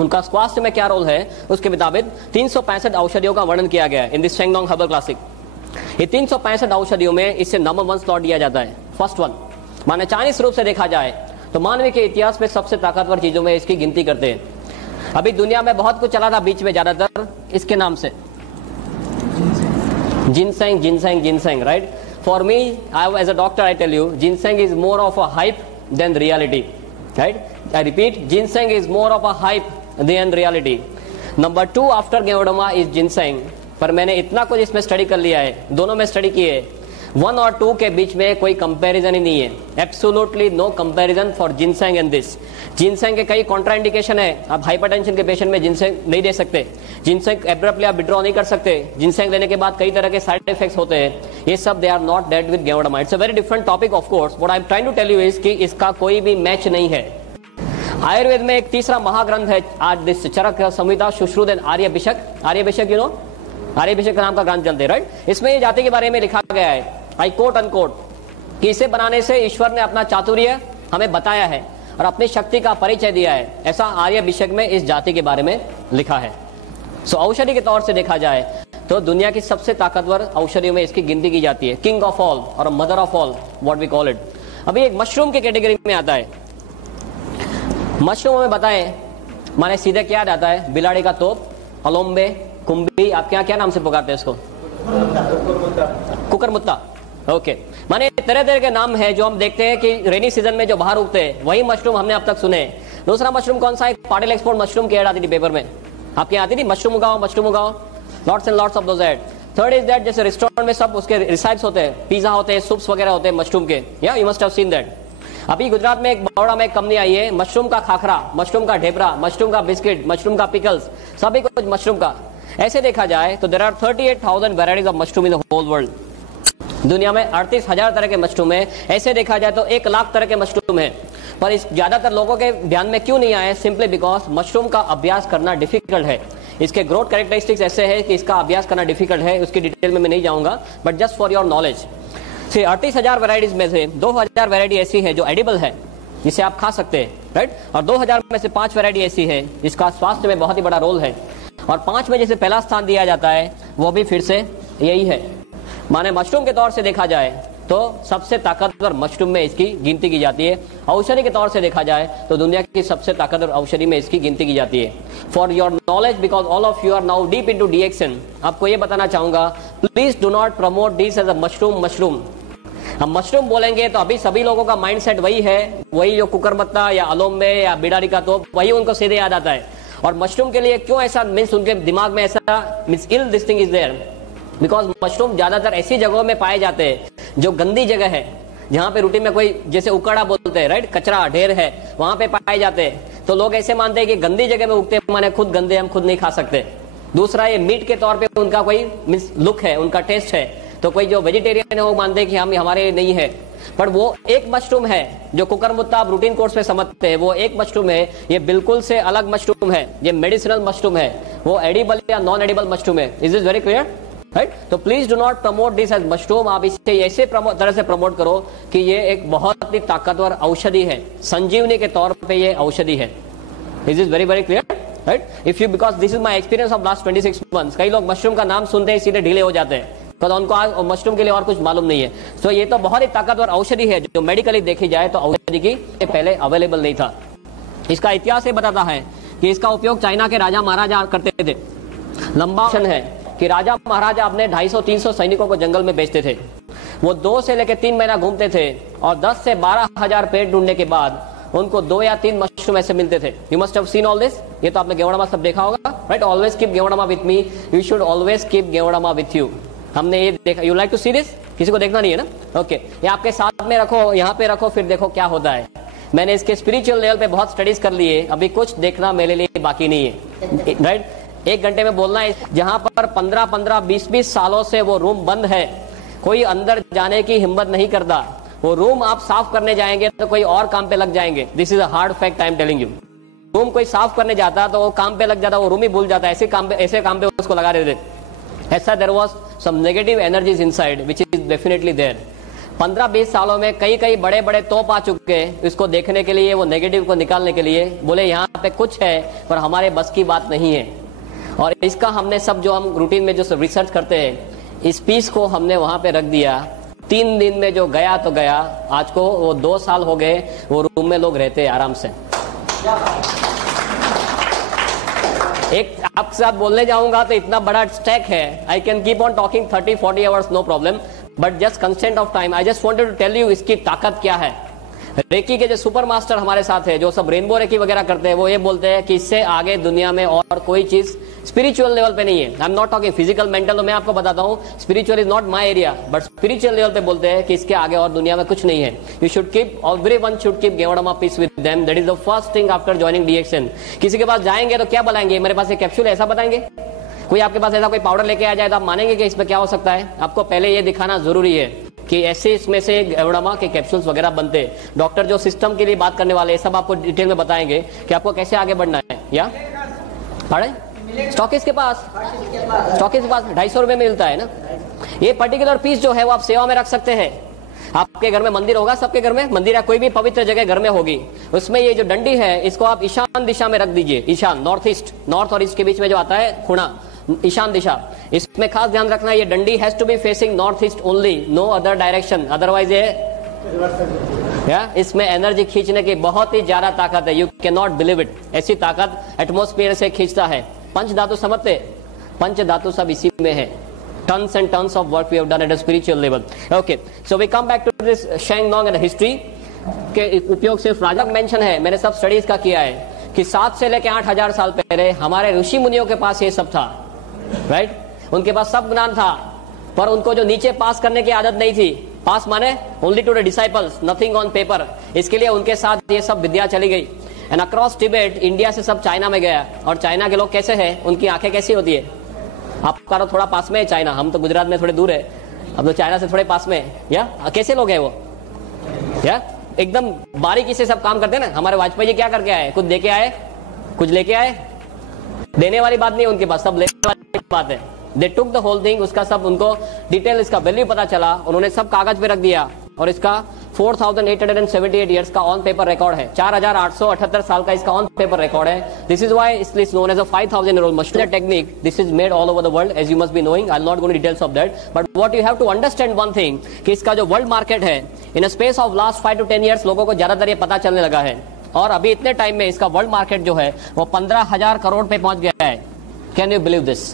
उनका स्वास्थ्य में क्या रोल है उसके मुताबिक 365 औषधियों का वर्णन किया गया है इन दिस शेंगनोंग हर्बल क्लासिक। ये 365 औषधियों में इससे नंबर 1 स्लॉट दिया जाता है, फर्स्ट 1। माने चाइनीस रूप से देखा जाए तो मानवीय के इतिहास में सबसे ताकतवर चीजों में इसकी गिनती करते हैं। अभी दुनिया में बहुत कुछ चला था बीच में, ज्यादातर इसके नाम से ginseng ginseng ginseng, right? For me, I as a doctor I tell you, ginseng is more of a hype than reality, right? I repeat, ginseng is more of a hype than reality. Number 2 after ganoderma is ginseng. पर मैंने इतना कुछ इसमें study कर लिया है, दोनों में स्टडी किए, 1 और 2 के बीच में कोई कंपैरिजन ही नहीं है। Absolutely no comparison for ginseng and this. Ginseng के कई कॉन्ट्राइंडिकेशन है, आप हाइपरटेंशन के पेशेंट में जिनसेंग नहीं दे सकते, जिनसेंग एब्रप्टली आप विड्रॉ नहीं कर सकते, जिनसेंग लेने के बाद कई तरह के साइड इफेक्ट्स होते हैं, ये सब they are not date with ganoderma. It's a very different topic of course. What I am trying to tell you is कि इसका कोई भी मैच नहीं है। आयुर्वेद में एक तीसरा महाग्रंथ है आज this Charaka Samhita Sushruta and Aryabhishak. Aryabhishak you know, Aryabhishak का नाम का ग्रंथ जानते हैं, राइट? इसमें ये जाति के बारे में लिखा गया है, आई कोट अनकोट, कि इसे बनाने से ईश्वर ने अपना चातुर्य हमें बताया है और अपनी शक्ति का परिचय दिया है। ऐसा आर्यभिषक में इस जाति के बारे में लिखा है। सो औषधि के तौर से देखा जाए तो दुनिया की सबसे ताकतवर औषधियों में इसकी गिनती की जाती है, किंग ऑफ ऑल और mother of all, what we call it. अभी एक मशरूम की कैटेगरी में आता है। मशरूम में बताएं माने सीधे क्या आता है, बिलाड़ी का तोप, अलोम्बे, कुंभी, आप क्या क्या नाम से पुकारते हैं इसको? कुकरमुत्ता। ओके, माने तरह तरह के नाम है जो हम देखते हैं कि रेनी सीजन में जो बाहर उगते हैं, वही मशरूम हमने अब तक सुने। दूसरा मशरूम कौन सा है? पाटिल एक्सपोर्ट मशरूम की ऐड आती थी पेपर में, आपके यहाँ आती थी मशरूम उगाओ, मशरूम उगाओ, lots and lots of those ad. Third is that, जैसे रेस्टोरेंट में सब उसके रिसाइप्स होते हैं, पिज्जा होते हैं, सूप्स वगैरह होते हैं मशरूम के, या you must have seen that. अभी गुजरात में एक बड़ौदा में एक कंपनी आई है, मशरूम का खाखरा, मशरूम का ढेबरा, मशरूम का बिस्किट, मशरूम का पिकल्स, सभी कुछ मशरूम का। ऐसे देखा जाए तो there are 38,000 varieties of mushroom in the whole world. दुनिया में 38,000 तरह के मशरूम है। ऐसे देखा जाए तो 1 लाख तरह के मशरूम है, पर इस ज्यादातर लोगों के ध्यान में क्यों नहीं आए? सिंपली बिकॉज मशरूम का अभ्यास करना डिफिकल्ट है। इसके ग्रोथ कैरेक्टरिस्टिक्स ऐसे है कि इसका अभ्यास करना डिफिकल्ट है, उसकी डिटेल में मैं नहीं जाऊंगा, but just for your knowledge. 38,000 varieties में से 2,000 वेराइटी ऐसी है जो एडिबल है, जिसे आप खा सकते हैं, राइट। और 2,000 में से 5 वेराइटी ऐसी है जिसका स्वास्थ्य में बहुत ही बड़ा रोल है। और 5 में जैसे पहला स्थान दिया जाता है वो भी फिर से यही है। माने मशरूम के तौर से देखा जाए तो सबसे ताकतवर मशरूम में इसकी गिनती की जाती है। औषधि के तौर से देखा जाए तो दुनिया की सबसे ताकतवर औषधि में इसकी गिनती की जाती है। For your knowledge, because all of you are now deep into DXN, आपको ये बताना चाहूंगा, please do not promote this as a mushroom. हम मशरूम बोलेंगे तो अभी सभी लोगों का माइंडसेट वही है, वही जो कुकरमत्ता या अलोम्बे या बिडारी का तोप, वही उनको सीधे याद आता है। और मशरूम के लिए क्यों ऐसा मीन्स उनके दिमाग में ऐसा means ill this thing is there, because mushroom ज्यादातर ऐसी जगहों में पाए जाते हैं जो गंदी जगह है, जहां पे रूटीन में कोई जैसे उकड़ा बोलते हैं, राइट, कचरा ढेर है, वहां पे पाए जाते हैं। तो लोग ऐसे मानते हैं कि गंदी जगह में उगते माने खुद गंदे, हम खुद नहीं खा सकते। दूसरा, ये मीट के तौर पे उनका कोई मीन्स लुक है, उनका टेस्ट है। तो कोई जो वेजिटेरियन है वो मानते हैं कि हम हमारे नहीं है, पर वो एक मशरूम है जो कुकरमुत्ता आप रूटीन कोर्स में समझते हैं, वो एक मशरूम है। ये बिल्कुल से अलग मशरूम है, ये मेडिसिनल मशरूम है, वो एडिबल या नॉन एडिबल मशरूम है। Is this very clear, right? तो please do not promote this as mushroom. आप इसे ऐसे तरह से प्रमोट करो कि ये एक बहुत ही ताकतवर औषधि है, संजीवनी के तौर पे ये औषधि है। This is very very clear, right? If you, because this is my experience of last 26 months, कई लोग मशरूम का नाम सुनते ही सीधे ढीले हो जाते हैं, तो उनको मशरूम के लिए और कुछ मालूम नहीं है। तो ये तो बहुत ही ताकतवर औषधि है जो मेडिकली देखी जाए तो औषधि की पहले अवेलेबल नहीं था। इसका इतिहास ये बताता है कि इसका उपयोग चाइना के राजा महाराजा करते थे। लंबा है कि राजा महाराजा अपने 250-300 सैनिकों को जंगल में भेजते थे। वो 2 से लेकर 3 महीना घूमते थे और 10 से 12,000 पेड़ ढूंढने के बाद उनको 2 या 3 मशरूम ऐसे मिलते थे। You must have seen all this. ये तो आपने गेवड़ामा सब देखा होगा, right? Always keep ganoderma with me, you should always keep ganoderma with you. हमने ये देखा। You like to see this? किसी को देखना नहीं है ना? ओके, ये आपके साथ में रखो, यहाँ पे रखो, फिर देखो क्या होता है। मैंने इसके स्पिरिचुअल लेवल पे बहुत स्टडीज कर लिए, अभी कुछ देखना मेरे लिए बाकी नहीं है, राइट? 1 घंटे में बोलना है। जहां पर 15-15, 20-20 सालों से वो रूम बंद है, कोई अंदर जाने की हिम्मत नहीं करता, वो रूम आप साफ करने जाएंगे तो कोई और काम पे लग जाएंगे। This is a hard fact, I am telling you. Room कोई साफ करने जाता तो वो काम पे लग जाता, वो रूम ही भूल जाता, ऐसे काम पे उसको लगा देते। ऐसा there was some negative energies inside which is definitely there. 15-20 सालों में कई बड़े बड़े तोप आ चुके हैं इसको देखने के लिए, वो नेगेटिव को निकालने के लिए। बोले यहाँ पे कुछ है पर हमारे बस की बात नहीं है। और इसका हमने सब जो हम रूटीन में जो रिसर्च करते हैं, इस पीस को हमने वहां पे रख दिया। 3 दिन में जो गया तो गया, आज को वो 2 साल हो गए, वो रूम में लोग रहते हैं आराम से। एक आपके साथ बोलने जाऊंगा तो इतना बड़ा स्टैक है, I can keep on talking 30-40 hours, no problem, but just constant of time I just wanted to tell you इसकी ताकत क्या है। रेकी के जो सुपर मास्टर हमारे साथ है, जो सब रेनबो रेकी वगैरह करते हैं, वो ये बोलते हैं कि इससे आगे दुनिया में और कोई चीज स्पिरिचुअल लेवल पे नहीं है। I am not talking physical mental, तो मैं आपको बताता हूँ spiritual is not my area, but spiritual level पे बोलते हैं कि इसके आगे और दुनिया में कुछ नहीं है। You should keep, everyone should keep ganoderma piece with them, that is the first thing after joining DXN. किसी के पास जाएंगे तो क्या बताएंगे, मेरे पास एक कैप्सूल है, ऐसा बताएंगे? कोई आपके पास ऐसा कोई पाउडर लेके आ जाए तो आप मानेंगे कि इसमें क्या हो सकता है? आपको पहले ये दिखाना जरूरी है कि ऐसे इसमें से गेवड़ामा के कैप्सूल्स वगैरह बनते हैं। डॉक्टर जो सिस्टम के लिए बात करने वाले सब आपको डिटेल में बताएंगे कि आपको कैसे आगे बढ़ना है। या स्टॉकिस्ट के पास 250 रुपए में मिलता है ना। ये पर्टिकुलर पीस जो है वो आप सेवा में रख सकते हैं। आपके घर में मंदिर होगा, सबके घर में मंदिर या कोई भी पवित्र जगह घर में होगी, उसमें ये जो डंडी है इसको आप ईशान दिशा में रख दीजिए। ईशान, नॉर्थ ईस्ट, नॉर्थ और ईस्ट के बीच में जो आता है खुणा, ईशान दिशा, इसमें खास ध्यान रखना ये डंडी has to be facing north east only, no other direction, otherwise ये इसमें एनर्जी खींचने की बहुत ही ज्यादा ताकत है। You can not believe it, ऐसी ताकत एटमोस्फेयर से खींचता है। पंच धातु समझते? पंच धातु सब इसी में है। Tons and tons of work we have done at a spiritual level. Okay, so we come back to this Shengnong and history के उपयोग सिर्फ राजा मेंशन है, मैंने सब स्टडीज का किया है कि 7 से लेकर 8,000 साल पहले हमारे ऋषि मुनियों के पास ये सब था, राइट? उनके पास सब ज्ञान था, पर उनको जो नीचे पास करने की आदत नहीं थी, पास माने only to the disciples, nothing on paper, इसके लिए उनके साथ ये सब विद्या चली गई। एंड अक्रॉस टिबेट, इंडिया से सब चाइना में गया। और चाइना के लोग कैसे हैं, उनकी आंखें कैसी होती है? आपका तो थोड़ा पास में है चाइना, हम तो गुजरात में थोड़े दूर है, अब तो चाइना से थोड़े पास में है। या कैसे लोग हैं वो? या एकदम बारीकी से सब काम करते हैं ना। हमारे वाजपेयी जी क्या करके आए? कुछ दे के आए, कुछ लेके आए? देने वाली बात नहीं है उनके पास, सब लेने वाली बात है। दे टुक द होल थिंग, उसका सब उनको डिटेल, इसका वैल्यू पता चला, उन्होंने सब कागज पे रख दिया। और इसका 4878 ईयर्स का ऑन पेपर रिकॉर्ड है, 4878 साल का इसका ऑन पेपर रिकॉर्ड है। This is why it is known as a 5000 year old machine technique. This is made all over the world, as you must be knowing. I'll not go into details of that, but what you have to understand one thing, कि इसका जो world market है, in a space of last 5 to 10 years लोगों को ज्यादातर ये पता चलने लगा है। और अभी इतने टाइम में इसका वर्ल्ड मार्केट जो है वो 15,000 करोड़ पे पहुंच गया है। Can you believe this?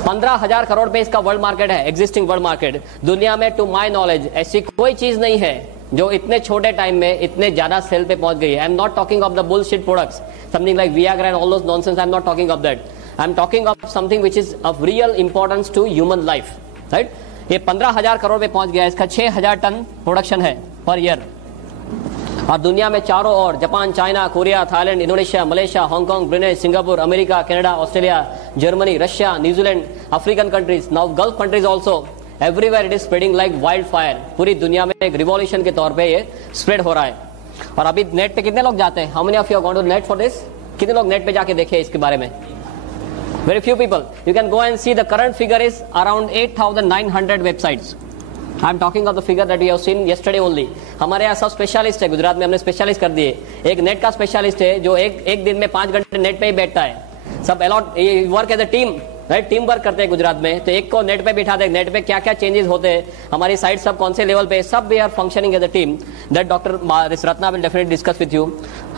15,000 crore पे इसका वर्ल्ड मार्केट है, एग्जिस्टिंग वर्ल्ड मार्केट। दुनिया में टू माई नॉलेज ऐसी कोई चीज नहीं है जो इतने छोटे टाइम में इतने ज्यादा सेल पे पहुंच गई है। I am not talking of the bullshit products, something like Viagra and all those nonsense. I am not talking of that. I am talking of something which is of real importance to human life, right? ये 15,000 करोड़ पे पहुंच गया है। इसका 6,000 ton production है per year. और दुनिया में चारों ओर Japan, China, Korea, Thailand, Indonesia, Malaysia, Hong Kong, Brunei, Singapore, America, Canada, Australia, Germany, Russia, New Zealand, African countries, now Gulf countries also, everywhere it is spreading like wild fire. पूरी दुनिया में एक रिवॉल्यूशन के तौर पे ये स्प्रेड हो रहा है। और अभी नेट पे कितने लोग जाते हैं? How many of you are going to net for this? कितने लोग नेट पे जाके देखे इसके बारे में? Very few people. You can go and see the current figure is around 8,900 websites. I am talking of the figure that we have seen yesterday only. हमारे यहाँ सब स्पेशलिस्ट है, गुजरात में हमने स्पेशलिस्ट कर दिए। एक नेट का स्पेशलिस्ट है जो एक दिन में 5 घंटे नेट पे ही बैठता है। सब allot work as a team, right? Team work करते हैं गुजरात में। तो एक को नेट पे बिठा दे, नेट पे क्या क्या चेंजेस होते हैं, हमारी साइट सब कौन से लेवल पे, सब we are functioning as a team. That doctor Ratna will definitely discuss with you.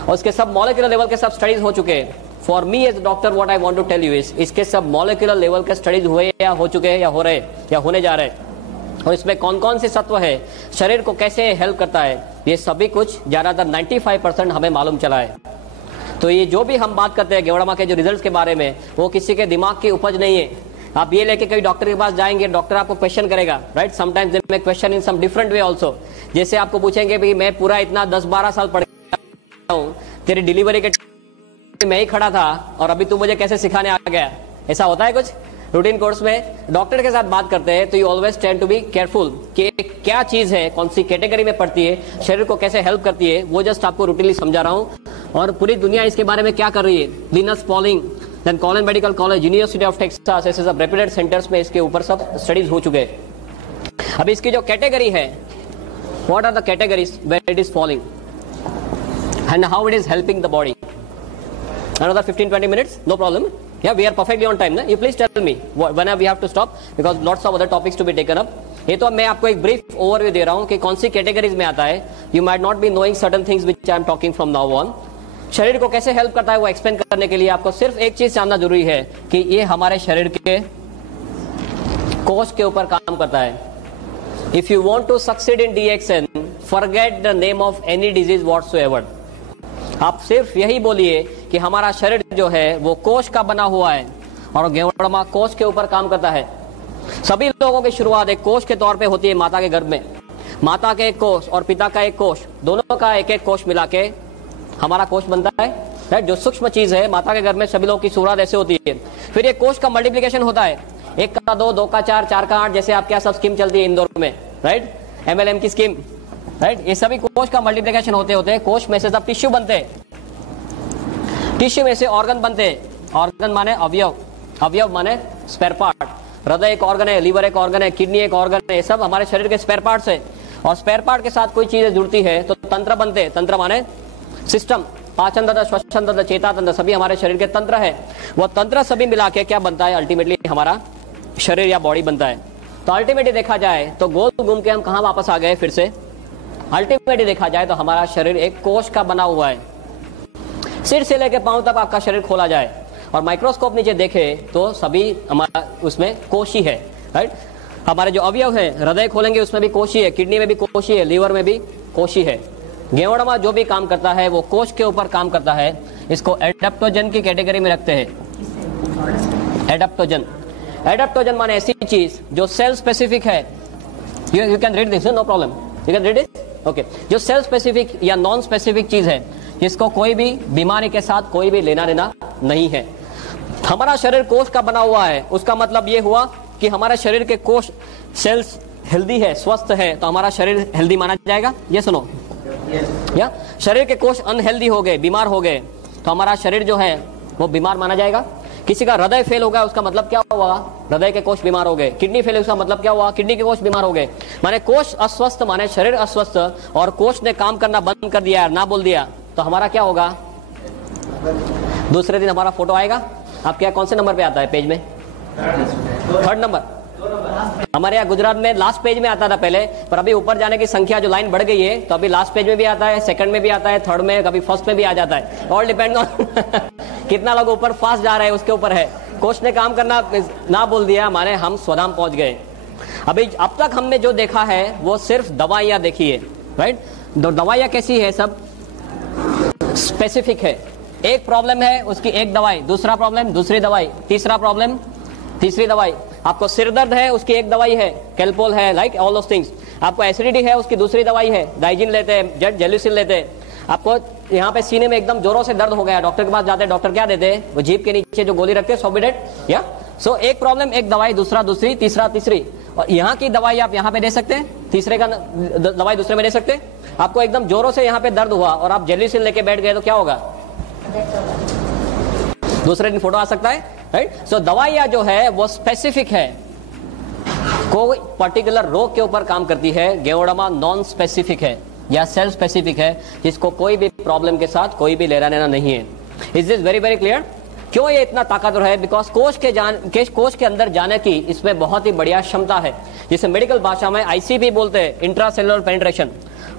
और उसके सब मॉलिक्यूलर लेवल के सब स्टडीज हो चुके हैं। For me as doctor what I want to tell you is, इसके सब मॉलिक्यूलर लेवल के स्टडीज हुए या हो चुके हैं या हो रहे या होने जा रहे हैं। और इसमें कौन कौन से सत्व है, शरीर को कैसे हेल्प करता है, ये सभी कुछ ज्यादातर 95% हमें मालूम चला है। तो ये जो भी हम बात करते हैं गेवड़ामा के जो रिजल्ट्स के बारे में, वो किसी के दिमाग की उपज नहीं है। आप ये लेके कहीं डॉक्टर के पास जाएंगे, डॉक्टर आपको क्वेश्चन करेगा, right? Sometimes they make question in some different way also. जैसे आपको पूछेंगे भाई मैं पूरा इतना 10-12 साल पढ़ हूँ, तेरी डिलीवरी के मैं ही खड़ा था और अभी तू मुझे कैसे सिखाने आ गया? ऐसा होता है कुछ रूटीन कोर्स में? डॉक्टर के साथ बात करते हैं तो you always tend to be careful कि क्या चीज है, कौन सी कैटेगरी में पड़ती है, शरीर को कैसे हेल्प करती है, वो जस्ट आपको रूटीनली समझा रहा हूँ। और पूरी दुनिया इसके बारे में क्या कर रही है। Linus Pauling, then Colin medical college, university of Texas, ऐसे सब रेप्यूटेड सेंटर्स में इसके ऊपर सब स्टडीज हो चुके हैं। अब इसकी जो कैटेगरी है, what are the categories where it is falling and how it is helping the body. Another 15-20 minutes, no problem. Yeah, we are perfectly on time. Na? You please tell me whenever we have to stop because lots of other topics to be taken up. ये तो मैं आपको एक brief overview दे रहा हूँ कि कौन सी categories में आता है। You might not be knowing certain things which I am talking from now on. शरीर को कैसे हेल्प करता है वो एक्सप्लेन करने के लिए आपको सिर्फ एक चीज जानना जरूरी है कि ये हमारे शरीर के कोश के ऊपर काम करता है। If you want to succeed in DXN, forget the name of any disease whatsoever. आप सिर्फ यही बोलिए कि हमारा शरीर जो है वो कोश का बना हुआ है और गेवड़मा कोश के ऊपर काम करता है। सभी लोगों की शुरुआत एक कोश के तौर पे होती है माता के गर्भ में। माता के एक कोश और पिता का एक कोश, दोनों का एक एक कोश मिला के हमारा कोश बनता है, राइट? जो सूक्ष्म चीज है माता के गर्भ में सभी लोगों की शुरुआत ऐसे होती है। फिर एक कोश का मल्टीप्लिकेशन होता है, 1 का 2, 2 का 4, 4 का 8, जैसे आपके यहाँ सब स्कीम चलती है इंदौर में, राइट? MLM की स्कीम, राइट? ये सभी कोश का मल्टीप्लिकेशन होते होते कोश में से सब टिश्यू बनते हैं, टिश्यू में से ऑर्गन बनते हैं। ऑर्गन माने अवयव, अवयव माने स्पेयर पार्ट। हृदय एक ऑर्गन है, लीवर एक ऑर्गन है, किडनी एक ऑर्गन है, ये सब हमारे शरीर के स्पेयर पार्ट्स है। और स्पेयर पार्ट के साथ कोई चीजें जुड़ती है तो तंत्र बनते हैं। तंत्र माने सिस्टम, पाचन तंत्र, श्वसन तंत्र, चेता तंत्र, सभी हमारे शरीर के तंत्र है। वो तंत्र सभी मिला के क्या बनता है? अल्टीमेटली हमारा शरीर या बॉडी बनता है। तो अल्टीमेटली देखा जाए तो गोल घूम के हम कहाँ वापस आ गए फिर से? अल्टीमेटली देखा जाए तो हमारा शरीर एक कोश का बना हुआ है। सिर से लेकर पांव तक आपका शरीर खोला जाए और माइक्रोस्कोप नीचे देखे तो सभी हमारा उसमें कोश ही है, राइट? हमारे जो अवयव है, हृदय खोलेंगे उसमें भी कोश ही है, किडनी में भी कोश ही है, लीवर में भी कोश ही है। गेवड़मा जो भी काम करता है वो कोश के ऊपर काम करता है। इसको एडाप्टोजन की कैटेगरी में रखते हैं। एडाप्टोजन, एडाप्टोजन माने ऐसी चीज जो सेल स्पेसिफिक है। You can read this, no problem, you can read it, okay. जो सेल स्पेसिफिक या नॉन स्पेसिफिक चीज है जिसको कोई भी बीमारी के साथ कोई भी लेना देना नहीं है। हमारा शरीर कोष का बना हुआ है, उसका मतलब ये हुआ कि हमारे शरीर के कोष सेल्स हेल्दी है, स्वस्थ है, तो हमारा शरीर हेल्दी माना जाएगा। ये सुनो, या शरीर के कोष अनहेल्दी हो गए, बीमार हो गए, तो हमारा शरीर जो है वो बीमार माना जाएगा। किसी का हृदय फेल हो गया, उसका मतलब क्या हुआ? हृदय के कोष बीमार हो गए। किडनी फेल, उसका मतलब क्या हुआ? किडनी के कोष बीमार हो गए। माने कोष अस्वस्थ माने शरीर अस्वस्थ, और कोष ने काम करना बंद कर दिया, ना बोल दिया, तो हमारा क्या होगा? दूसरे दिन हमारा फोटो आएगा। आपके यहाँ कौन से नंबर पे आता है पेज में? 3rd number. हमारे यहाँ गुजरात में लास्ट पेज में आता था पहले, पर अभी ऊपर जाने की संख्या जो लाइन बढ़ गई है, तो अभी लास्ट पेज में भी आता है, 2nd में भी आता है, 3rd में, कभी 1st में भी आ जाता है। ऑल डिपेंड ऑन कितना लोग ऊपर फास्ट जा रहे हैं उसके ऊपर है। कोच ने काम करना ना बोल दिया माने हम स्वधाम पहुंच गए। अभी अब तक हमने जो देखा है वो सिर्फ दवाइयां देखी है, राइट। दवाइयां कैसी है? सब स्पेसिफिक है। एक प्रॉब्लम है, उसकी एक दवाई, दूसरा प्रॉब्लम दूसरी दवाई, तीसरा प्रॉब्लम तीसरी दवाई। आपको सिर दर्द है, उसकी एक दवाई है, कैल्पोल है, लाइक ऑल दोस थिंग्स। आपको एसिडिटी है, उसकी दूसरी दवाई है, डाइजिन लेते हैं, जेलुसिल लेते हैं। आपको यहाँ पे सीने में एकदम जोरों से दर्द हो गया, डॉक्टर के पास जाते हैं, डॉक्टर क्या देते हैं? वो जीभ के नीचे जो गोली रखते हैं, सोबिडेट, या सो एक प्रॉब्लम एक दवाई, दूसरा दूसरी, तीसरा तीसरी। और यहाँ की दवाई आप यहाँ पे दे सकते हैं, तीसरे का दवाई दूसरे में दे सकते हैं। आपको एकदम जोरों से यहाँ पे दर्द हुआ और आप जेलुसिल लेके बैठ गए, तो क्या होगा? दूसरे दिन फोटो आ सकता है, राइट। सो दवाइयां जो है वो स्पेसिफिक है, कोई पर्टिकुलर रोग के ऊपर काम करती है। गेवड़मा नॉन स्पेसिफिक है या सेल स्पेसिफिक है, जिसको कोई भी प्रॉब्लम के साथ कोई भी लेना देना नहीं है। Is this very very clear? क्यों ये इतना ताकतवर है? बिकॉज कोष के अंदर जाने की इसमें बहुत ही बढ़िया क्षमता है, जिसे मेडिकल भाषा में ICP बोलते हैं, इंट्रासेलुलर पेनिट्रेशन।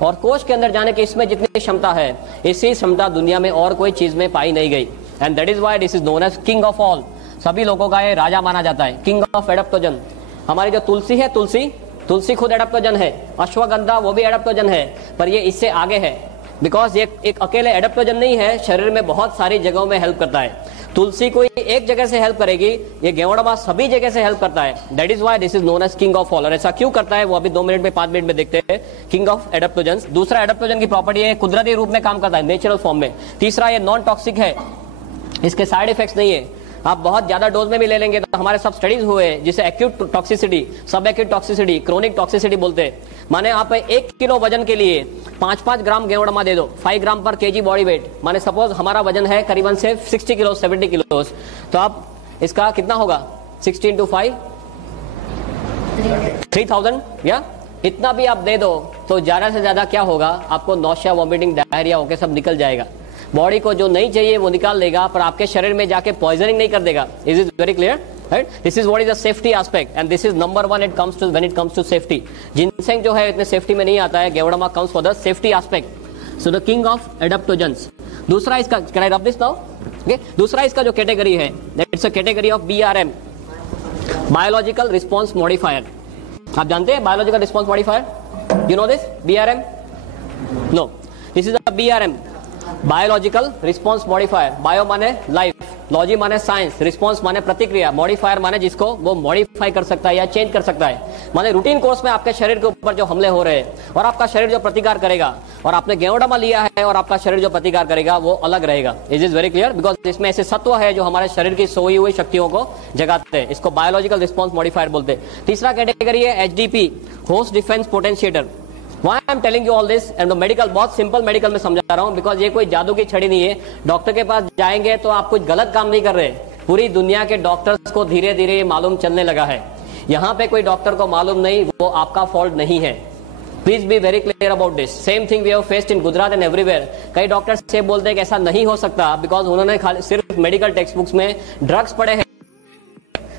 और कोष के अंदर जाने की इसमें जितनी क्षमता है, इसी क्षमता दुनिया में और कोई चीज में पाई नहीं गई। And that is why this is known as king of all. सभी लोगों का ये राजा माना जाता है, किंग ऑफ एडाप्टोजन। हमारी जो तुलसी है, तुलसी खुद एडाप्टोजन है। अश्वगंधा वो भी एडाप्टोजन है, पर ये इससे आगे है, बिकॉज ये एक अकेले एडाप्टोजन नहीं है, शरीर में बहुत सारी जगहों में हेल्प करता है। तुलसी कोई एक जगह से हेल्प करेगी, ये गेवड़मा सभी जगह से हेल्प करता है। That is why this is known as king of all. और ऐसा क्यों करता है वो अभी 2 मिनट में 5 मिनट में देखते हैं। King of adaptogen. दूसरा, एडाप्टोजन की प्रॉपर्टी है कुदरती रूप में काम करता है, नेचुरल फॉर्म में। तीसरा, ये नॉन टॉक्सिक है, इसके साइड इफेक्ट्स नहीं है। आप बहुत ज्यादा डोज में भी ले लेंगे तो हमारे सब स्टडीज हुए जिसे एक्यूट टॉक्सिसिटी, सब एक्यूट टॉक्सिसिटी, क्रोनिक टॉक्सिसिटी बोलते हैं। माने आप 1 किलो वजन के लिए 5-5 ग्राम गेवड़मा दे दो, 5 ग्राम पर केजी बॉडी वेट। माने सपोज हमारा वजन है करीबन से 60 किलो 70 किलो, तो आप इसका कितना होगा? 16 × 5 3000, या इतना भी आप दे दो तो ज्यादा से ज्यादा क्या होगा? आपको नौशिया, वॉमिटिंग, डायरिया होकर सब निकल जाएगा। बॉडी को जो नहीं चाहिए वो निकाल देगा, पर आपके शरीर में जाके पॉइजनिंग नहीं कर देगा। Is it very clear? Right, this is what is the safety aspect and this is number 1 it comes to when it comes to safety. Ginseng जो है इतने सेफ्टी में नहीं आता है, ganoderma comes for the safety aspect. So the king of adaptogens. दूसरा इसका, can I rub this now? Okay, दूसरा इसका जो कैटेगरी है, that's a category of BRM, biological response modifier. आप जानते हैं biological response modifier? You know this BRM? No, this is a BRM, biological response modifier. Bio माने life, logy माने science, response माने प्रतिक्रिया, मॉडिफायर माने जिसको वो मॉडिफाई कर सकता है या चेंज कर सकता है। माने रूटीन कोर्स में आपके शरीर के ऊपर जो हमले हो रहे हैं और आपका शरीर जो प्रतिकार करेगा, और आपने गेवड़मा लिया है और आपका शरीर जो प्रतिकार करेगा वो अलग रहेगा। Is is very clear? Because इसमें ऐसे सत्व है जो हमारे शरीर की सोई हुई शक्तियों को जगाते हैं। इसको बायोलॉजिकल रिस्पांस मॉडिफायर बोलते हैं। तीसरा कैटेगरी है HDP, host defence potentiator. Why I am telling you all this? and medical बहुत सिंपल मेडिकल में समझा रहा हूँ, बिकॉज ये कोई जादू की छड़ी नहीं है। डॉक्टर के पास जाएंगे तो आप कुछ गलत काम नहीं कर रहे। पूरी दुनिया के डॉक्टर्स को धीरे धीरे मालूम चलने लगा है। यहाँ पे कोई डॉक्टर को मालूम नहीं, वो आपका फॉल्ट नहीं है। Please be very clear about this. Same thing we have faced in Gujarat and everywhere. कई डॉक्टर्स से बोलते हैं कि ऐसा नहीं हो सकता, बिकॉज उन्होंने खाली सिर्फ मेडिकल टेक्स्ट बुक्स में ड्रग्स पढ़े हैं,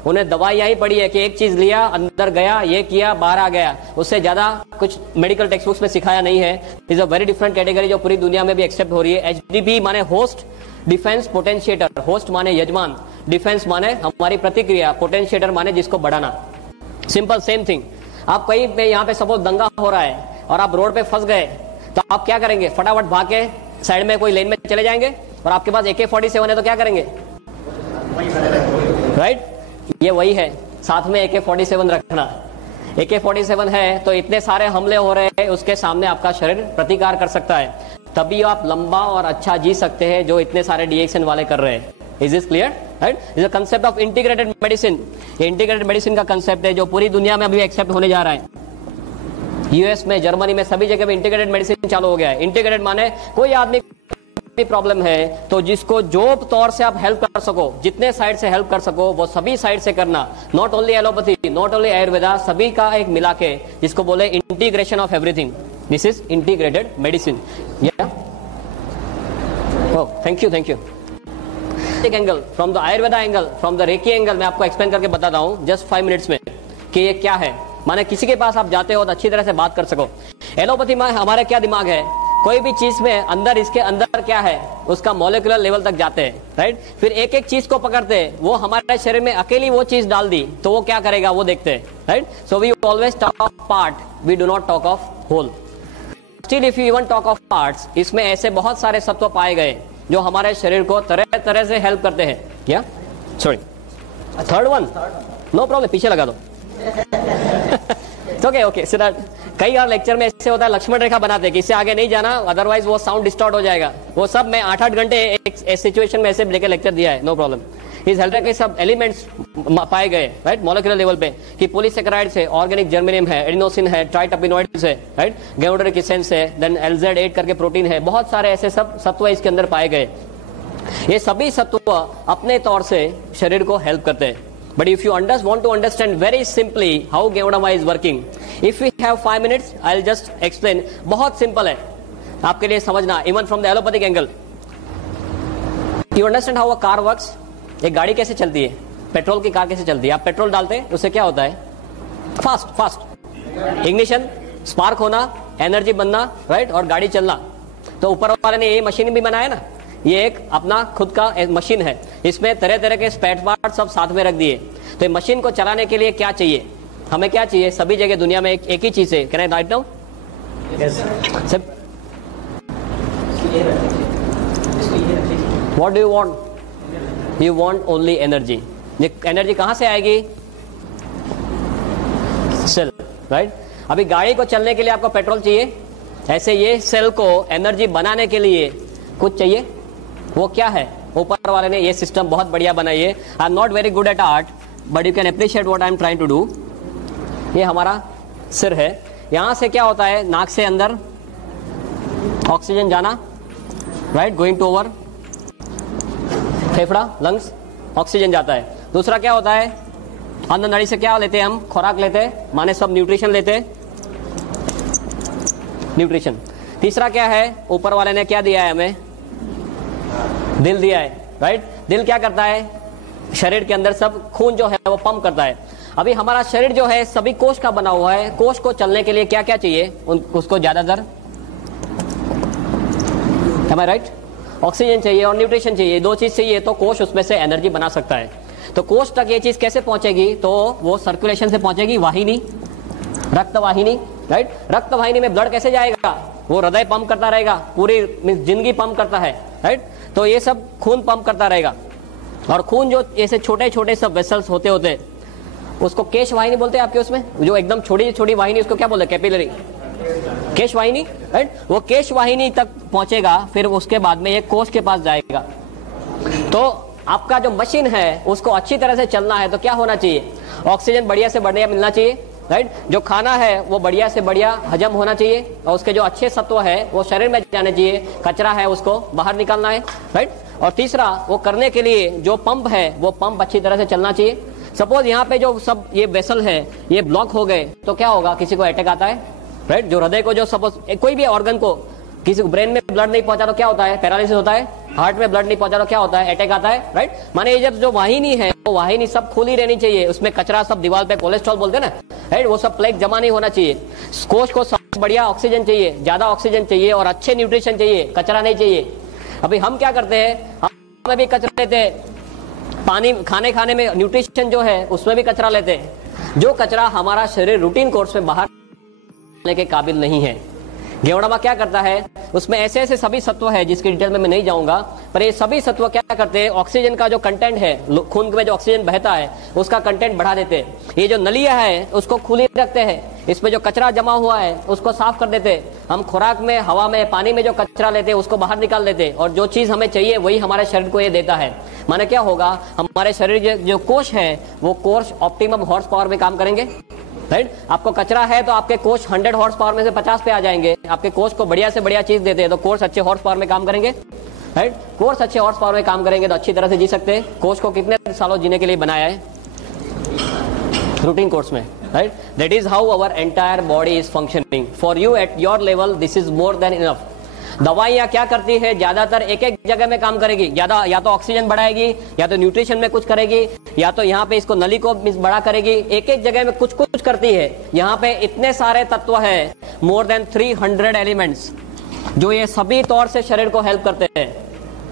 उन्हें दवाइयां ही पड़ी है कि एक चीज लिया, अंदर गया, ये किया, बाहर आ गया। उससे ज्यादा कुछ मेडिकल टेक्स्ट बुक्स में सिखाया नहीं है। Is a very different category जो पूरी दुनिया में भी एक्सेप्ट हो रही है। HDP माने होस्ट डिफेंस पोटेंशिएटर। होस्ट माने यजमान, डिफेंस माने हमारी प्रतिक्रिया, पोटेंशिएटर माने जिसको बढ़ाना। Simple same thing. आप कहीं पे यहाँ पे सपोज दंगा हो रहा है और आप रोड पे फंस गए, तो आप क्या करेंगे? फटाफट भाग के साइड में कोई लेन में चले जाएंगे? और आपके पास AK-47 है तो क्या करेंगे? राइट, ये वही है, साथ में AK-47 रखना। AK-47 है तो इतने सारे हमले हो रहे हैं, उसके सामने आपका शरीर प्रतिकार कर सकता है, तभी आप लंबा और अच्छा जी सकते हैं जो इतने सारे डिएक्शन वाले कर रहे हैं। Is this clear? Right, is the concept of integrated medicine. ये इंटीग्रेटेड मेडिसिन का कंसेप्ट है जो पूरी दुनिया में अभी एक्सेप्ट होने जा रहा है। यूएस में, जर्मनी में, सभी जगह पे इंटीग्रेटेड मेडिसिन चालू हो गया है। इंटीग्रेटेड माने कोई आदमी प्रॉब्लम है तो जिसको जो तौर से आप हेल्प कर सको, जितने साइड से हेल्प कर सको वो सभी साइड से करना। Not only allopathy, not only Ayurveda, सभी का एक मिला के, जिसको बोले integration of everything. This is integrated medicine. या थैंक यू, थैंक यू। एक angle from the Ayurveda angle, from the reiki angle मैं आपको एक्सप्लेन करके बताता हूं जस्ट 5 मिनट्स में कि ये क्या है। माने किसी के पास आप जाते हो तो अच्छी तरह से बात कर सको। एलोपैथी में हमारे क्या दिमाग है, कोई भी चीज में अंदर, इसके अंदर क्या है उसका मॉलिक्यूलर लेवल तक जाते हैं। राइट, फिर एक एक चीज को पकड़ते हैं, वो हमारे शरीर में अकेली वो चीज डाल दी तो वो क्या करेगा वो देखते हैं। Right, so we always talk of part, we do not talk of whole. Still if you even talk of parts, इसमें ऐसे बहुत सारे सत्व पाए गए जो हमारे शरीर को तरह तरह से हेल्प करते हैं। क्या? Sorry, third one, no problem, पीछे लगा दो। ओके ओके, कई और लेक्चर में ऐसे होता है लक्ष्मण रेखा बनाते हैं कि इससे आगे नहीं जाना, अदरवाइज वो साउंड डिस्टॉर्ट हो जाएगा। वो सब मैं 8-8 घंटे एक सिचुएशन में ऐसे लेके लेक्चर दिया है, नो प्रॉब्लम। इस हेल्थ के सब एलिमेंट्स पाए गए, राइट, मॉलिक्यूलर लेवल पे, कि पॉलीसेकेराइड्स है, ऑर्गेनिक जर्मेनियम है, एडिनोसिन है, ट्राइटर्पिनोइड्स है, राइट, गाइडोरिक एसेंस है, देन LZ8 करके प्रोटीन है, बहुत सारे ऐसे सब सत्व इसके अंदर पाए गए। ये सभी सत्व अपने तौर से शरीर को हेल्प करते हैं। But if you want to understand very simply how Geodama is working, if we have 5 minutes, I'll just explain. बहुत simple है आपके लिए समझना, even from the allopathic angle. You understand how a car works? एक गाड़ी कैसे चलती है, पेट्रोल की कार कैसे चलती है? आप पेट्रोल डालते हैं, उससे क्या होता है? फास्ट इग्निशन, स्पार्क होना, एनर्जी बनना, राइट, और गाड़ी चलना। तो ऊपर वाले ने ये मशीन भी बनाया ना, ये एक अपना खुद का मशीन है, इसमें तरह तरह के स्पेयर पार्ट सब साथ में रख दिए। तो मशीन को चलाने के लिए क्या चाहिए, हमें क्या चाहिए? सभी जगह दुनिया में एक ही चीज है। Can I write now? What do you want? You want only energy. ये एनर्जी कहां से आएगी? Cell, right. अभी गाड़ी को चलने के लिए आपको पेट्रोल चाहिए, ऐसे ये सेल को एनर्जी बनाने के लिए कुछ चाहिए। वो क्या है? ऊपर वाले ने ये सिस्टम बहुत बढ़िया बनाई है। I am not very good at art but you can appreciate what I am trying to do. ये हमारा सिर है, यहां से क्या होता है, नाक से अंदर ऑक्सीजन जाना, राइट, गोइंग टू ओवर फेफड़ा, लंग्स, ऑक्सीजन जाता है। दूसरा क्या होता है, अंदर नली से क्या लेते हैं हम? खुराक लेते हैं, माने सब न्यूट्रिशन लेते हैं, न्यूट्रिशन। तीसरा क्या है, ऊपर वाले ने क्या दिया है हमें? दिल दिया है, राइट। दिल क्या करता है? शरीर के अंदर सब खून जो है वो पंप करता है। अभी हमारा शरीर जो है सभी कोष का बना हुआ है, कोष को चलने के लिए क्या क्या चाहिए उसको? ज्यादातर राइट, ऑक्सीजन चाहिए और न्यूट्रिशन चाहिए, दो चीज चाहिए तो कोष उसमें से एनर्जी बना सकता है। तो कोष तक ये चीज कैसे पहुंचेगी? तो वो सर्कुलेशन से पहुंचेगी, वाहिनी, रक्त वाहिनी, राइट। रक्त वाहिनी में ब्लड कैसे जाएगा? वो हृदय पंप करता रहेगा, पूरी जिंदगी पंप करता है, राइट। तो ये सब खून पंप करता रहेगा, और खून जो ऐसे छोटे छोटे सब वेसल्स होते होते उसको केश वाहिनी बोलते हैं आपके उसमें, जो एकदम छोटी छोटी वाहिनी, उसको क्या बोलते हैं? कैपिलरी, केश वाहिनी, राइट। वो केश वाहिनी तक पहुंचेगा, फिर उसके बाद में ये कोष के पास जाएगा। तो आपका जो मशीन है उसको अच्छी तरह से चलना है तो क्या होना चाहिए? ऑक्सीजन बढ़िया से बढ़िया मिलना चाहिए, राइट। जो खाना है वो बढ़िया से बढ़िया हजम होना चाहिए, और उसके जो अच्छे सत्व है वो शरीर में जाने चाहिए, कचरा है उसको बाहर निकालना है, राइट। और तीसरा, वो करने के लिए जो पंप है वो पंप अच्छी तरह से चलना चाहिए। सपोज यहाँ पे जो सब ये वेसल है ये ब्लॉक हो गए तो क्या होगा? किसी को अटैक आता है, राइट। जो हृदय को, जो सपोज कोई भी ऑर्गन को, किसी को ब्रेन में ब्लड नहीं पहुंचा तो क्या होता है? पैरालिसिस होता है। हार्ट में ब्लड नहीं पहुंचा तो क्या होता है? अटैक आता है, राइट। माने ये जब जो वाहिनी है वो वाहिनी सब खुली रहनी चाहिए, उसमें कचरा सब दीवार पे कोलेस्ट्रॉल बोलते हैं ना, राइट, वो सब प्लेग जमा नहीं होना चाहिए। कोष को सबसे बढ़िया ऑक्सीजन चाहिए, ज्यादा ऑक्सीजन चाहिए और अच्छे न्यूट्रिशन चाहिए, कचरा नहीं चाहिए। अभी हम क्या करते हैं, हम भी कचरा लेते हैं, पानी खाने में न्यूट्रिशन जो है उसमें भी कचरा लेते हैं, जो कचरा हमारा शरीर रूटीन कोर्स में बाहर के काबिल नहीं है। गेवड़ामा क्या करता है? उसमें ऐसे ऐसे सभी सत्व है जिसकी डिटेल में मैं नहीं जाऊंगा, पर ये सभी सत्व क्या करते हैं, ऑक्सीजन का जो कंटेंट है, खून में जो ऑक्सीजन बहता है उसका कंटेंट बढ़ा देते हैं। ये जो नलियां है उसको खुली रखते हैं, इसमें जो कचरा जमा हुआ है उसको साफ कर देते हैं। हम खुराक में, हवा में, पानी में जो कचरा लेते हैं उसको बाहर निकाल देते हैं, और जो चीज हमें चाहिए वही हमारे शरीर को ये देता है। माने क्या होगा, हमारे शरीर जो कोष है वो कोष ऑप्टिमम हॉर्स पावर में काम करेंगे, राइट। आपको कचरा है तो आपके कोष 100 हॉर्स पावर में से 50 पे आ जाएंगे। आपके कोष को बढ़िया से बढ़िया चीज देते हैं तो कोष अच्छे हॉर्स पावर में काम करेंगे, राइट। कोष अच्छे हॉर्स पावर में काम करेंगे तो अच्छी तरह से जी सकते हैं। कोष को कितने सालों जीने के लिए बनाया है, रूटीन कोर्स में, right. That is how our entire body is functioning. For you at your level this is more than enough. दवाइयां क्या करती है, ज्यादातर एक एक जगह में काम करेगी, ज्यादा या तो ऑक्सीजन बढ़ाएगी, या तो न्यूट्रिशन में कुछ करेगी, या तो यहाँ पे इसको नली को बड़ा करेगी। एक एक जगह में कुछ कुछ करती है। यहाँ पे इतने सारे तत्व है, मोर देन 300 एलिमेंट्स, जो ये सभी तौर से शरीर को हेल्प करते हैं,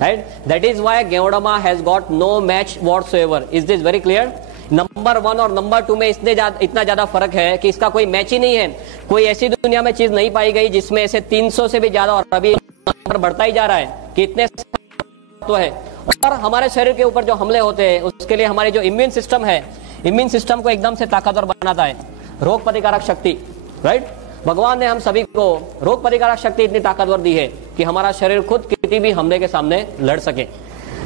right. That is why ganoderma has got no match whatsoever. Is this very clear? Number 1 और नंबर 2 में इतना ज्यादा फर्क है कि इसका कोई मैच ही नहीं है। कोई ऐसी दुनिया में चीज नहीं पाई गई जिसमें ऐसे 300 से भी ज्यादा, और अभी नंबर बढ़ता ही जा रहा है कि इतने तो है। और हमारे शरीर के ऊपर जो हमले होते हैं उसके लिए हमारी जो इम्यून सिस्टम है, इम्यून सिस्टम को एकदम से ताकतवर बनाता है। रोग प्रतिकारक शक्ति, राइट। भगवान ने हम सभी को रोग प्रतिकारक शक्ति इतनी ताकतवर दी है कि हमारा शरीर खुद किसी भी हमले के सामने लड़ सके।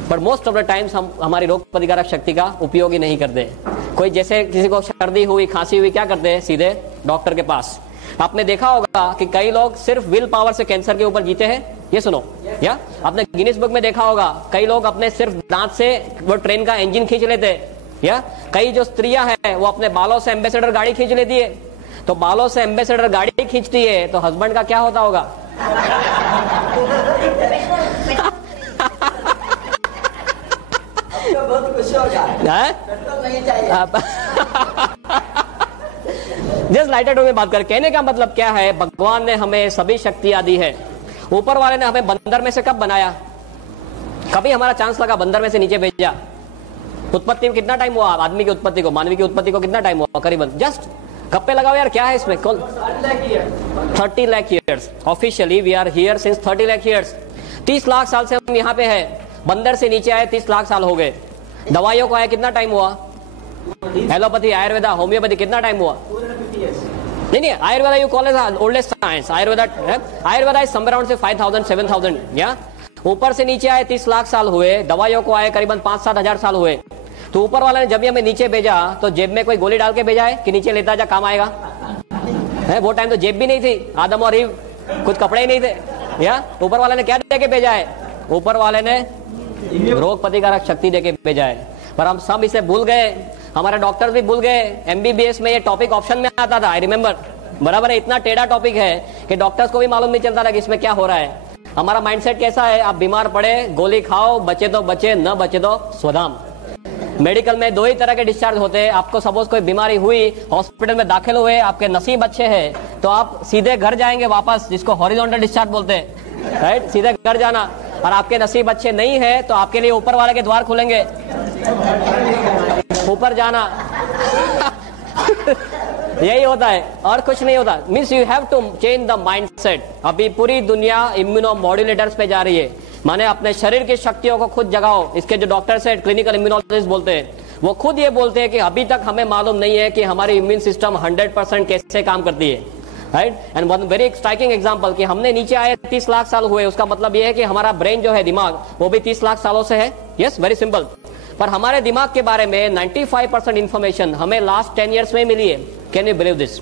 पर मोस्ट ऑफ द टाइम्स हम हमारी रोग प्रतिकारक शक्ति का उपयोग ही नहीं करते। कोई जैसे किसी को सर्दी हुई, खांसी हुई, क्या करते हैं, सीधे डॉक्टर के पास। आपने देखा होगा कि कई लोग सिर्फ विल पावर से कैंसर के ऊपर जीते हैं। ये सुनो, या आपने गिनीज बुक में देखा होगा कई लोग अपने सिर्फ दांत से वो ट्रेन का इंजन खींच लेते हैं, या कई जो स्त्रियां हैं वो अपने बालों से एम्बेसडर गाड़ी खींच लेती है। तो बालों से एम्बेसडर गाड़ी खींचती है तो हस्बैंड का क्या होता होगा? बहुत खुश होगा, नहीं चाहिए। जस्ट लाइटर में बात कर, कहने का मतलब क्या है, भगवान ने हमें सभी शक्तियां दी है। ऊपर वाले ने हमें बंदर में से कब बनाया? कभी हमारा चांस लगा बंदर में से नीचे भेजा? उत्पत्ति में कितना टाइम हुआ आदमी की उत्पत्ति को, मानवी की उत्पत्ति को कितना टाइम हुआ? करीबन जस्ट गप्पे लगाओ यार, क्या है इसमें? 30 lakh years. Officially we are here since 30 lakh years. 30 lakh साल से हम यहाँ पे है। बंदर से नीचे आए 30 लाख साल हो गए। दवाइयों को आए कितना टाइम हुआ? एलोपैथी, आयुर्वेदा, होम्योपैथी कितना टाइम हुआ? नहीं, Ayurveda you call as oldest science. Ayurveda is somewhere around से 5000 7000, या ऊपर से नीचे आए 30 लाख साल हुए। दवाइयों को आए करीबन 5-7 हजार साल हुए। तो ऊपर वाला ने जब भी हमें नीचे भेजा तो जेब में कोई गोली डाल के भेजा है कि नीचे लेता जा, काम आएगा? है, वो टाइम तो जेब भी नहीं थी, आदम और ईव कुछ कपड़े ही नहीं थे, या ऊपर वाले ने क्या दे के भेजा है? ऊपर वाले ने रोग प्रतिकारक शक्ति देके भेजा है। पर हम सब इसे भूल गए, हमारे डॉक्टर भी भूल गए। एमबीबीएस में ये टॉपिक ऑप्शन में आता था, आई रिमेम्बर, बराबर है। इतना टेढ़ा टॉपिक है कि डॉक्टर्स को भी मालूम नहीं चलता था कि इसमें क्या हो रहा है। हमारा माइंडसेट कैसा है, आप बीमार पड़े गोली खाओ, बचे तो बचे, न बचे तो स्वधाम। मेडिकल में 2 ही तरह के डिस्चार्ज होते हैं। आपको सपोज कोई बीमारी हुई, हॉस्पिटल में दाखिल हुए, आपके नसीब अच्छे हैं तो आप सीधे घर जाएंगे वापस, जिसको हॉरिजॉन्टल डिस्चार्ज बोलते हैं, राइट, सीधे घर जाना। और आपके नसीब अच्छे नहीं है तो आपके लिए ऊपर वाले के द्वार खुलेंगे, ऊपर जाना। यही होता है और कुछ नहीं होता। Means you have to change the mindset. अभी पूरी दुनिया इम्यूनो मॉड्यूलेटर्स पे जा रही है, माने अपने शरीर की शक्तियों को खुद जगाओ। इसके जो डॉक्टर्स है, क्लिनिकल इम्यूनोलॉजिस्ट बोलते हैं, वो खुद ये बोलते हैं कि अभी तक हमें मालूम नहीं है कि हमारी इम्यून सिस्टम 100% कैसे काम करती है, right. And one very striking example कि हमने नीचे आए 30 लाख साल हुए, उसका मतलब ये है कि हमारा ब्रेन जो है, दिमाग, वो भी 30 लाख सालों से है। Yes, very simple. पर हमारे दिमाग के बारे में 95% इंफॉर्मेशन हमें लास्ट 10 ईयर्स में मिली है। Can you believe this?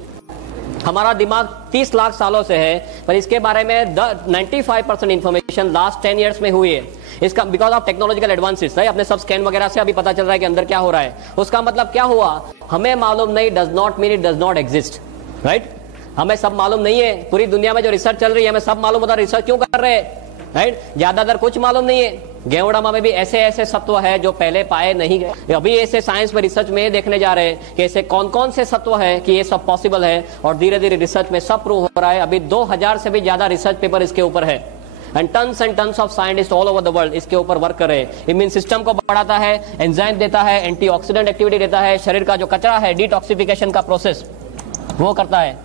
हमारा दिमाग 30 लाख सालों से है, पर इसके बारे में 95% इंफॉर्मेशन लास्ट 10 ईयर्स में हुई है। इसका because of technological advances, right. अपने सब स्कैन वगैरह से अभी पता चल रहा है कि अंदर क्या हो रहा है। उसका मतलब क्या हुआ, हमें मालूम नहीं does not mean it does not exist, right. हमें सब मालूम नहीं है। पूरी दुनिया में जो रिसर्च चल रही है हमें सब मालूम होता है, रिसर्च क्यों कर रहे हैं, राइट। ज्यादातर कुछ मालूम नहीं है। गेवड़ामा में भी ऐसे ऐसे सत्व है जो पहले पाए नहीं गए। अभी ऐसे साइंस में रिसर्च में देखने जा रहे हैं कि ऐसे कौन कौन से सत्व है कि ये सब पॉसिबल है, और धीरे धीरे रिसर्च में सब प्रूव हो रहा है। अभी 2000 से भी ज्यादा रिसर्च पेपर इसके ऊपर है, and tons of scientist all over the world इसके ऊपर वर्क कर रहे हैं। इम्यून सिस्टम को बढ़ाता है, एंजाइम देता है, एंटीऑक्सीडेंट एक्टिविटी देता है, शरीर का जो कचरा है, डिटॉक्सिफिकेशन का प्रोसेस वो करता है।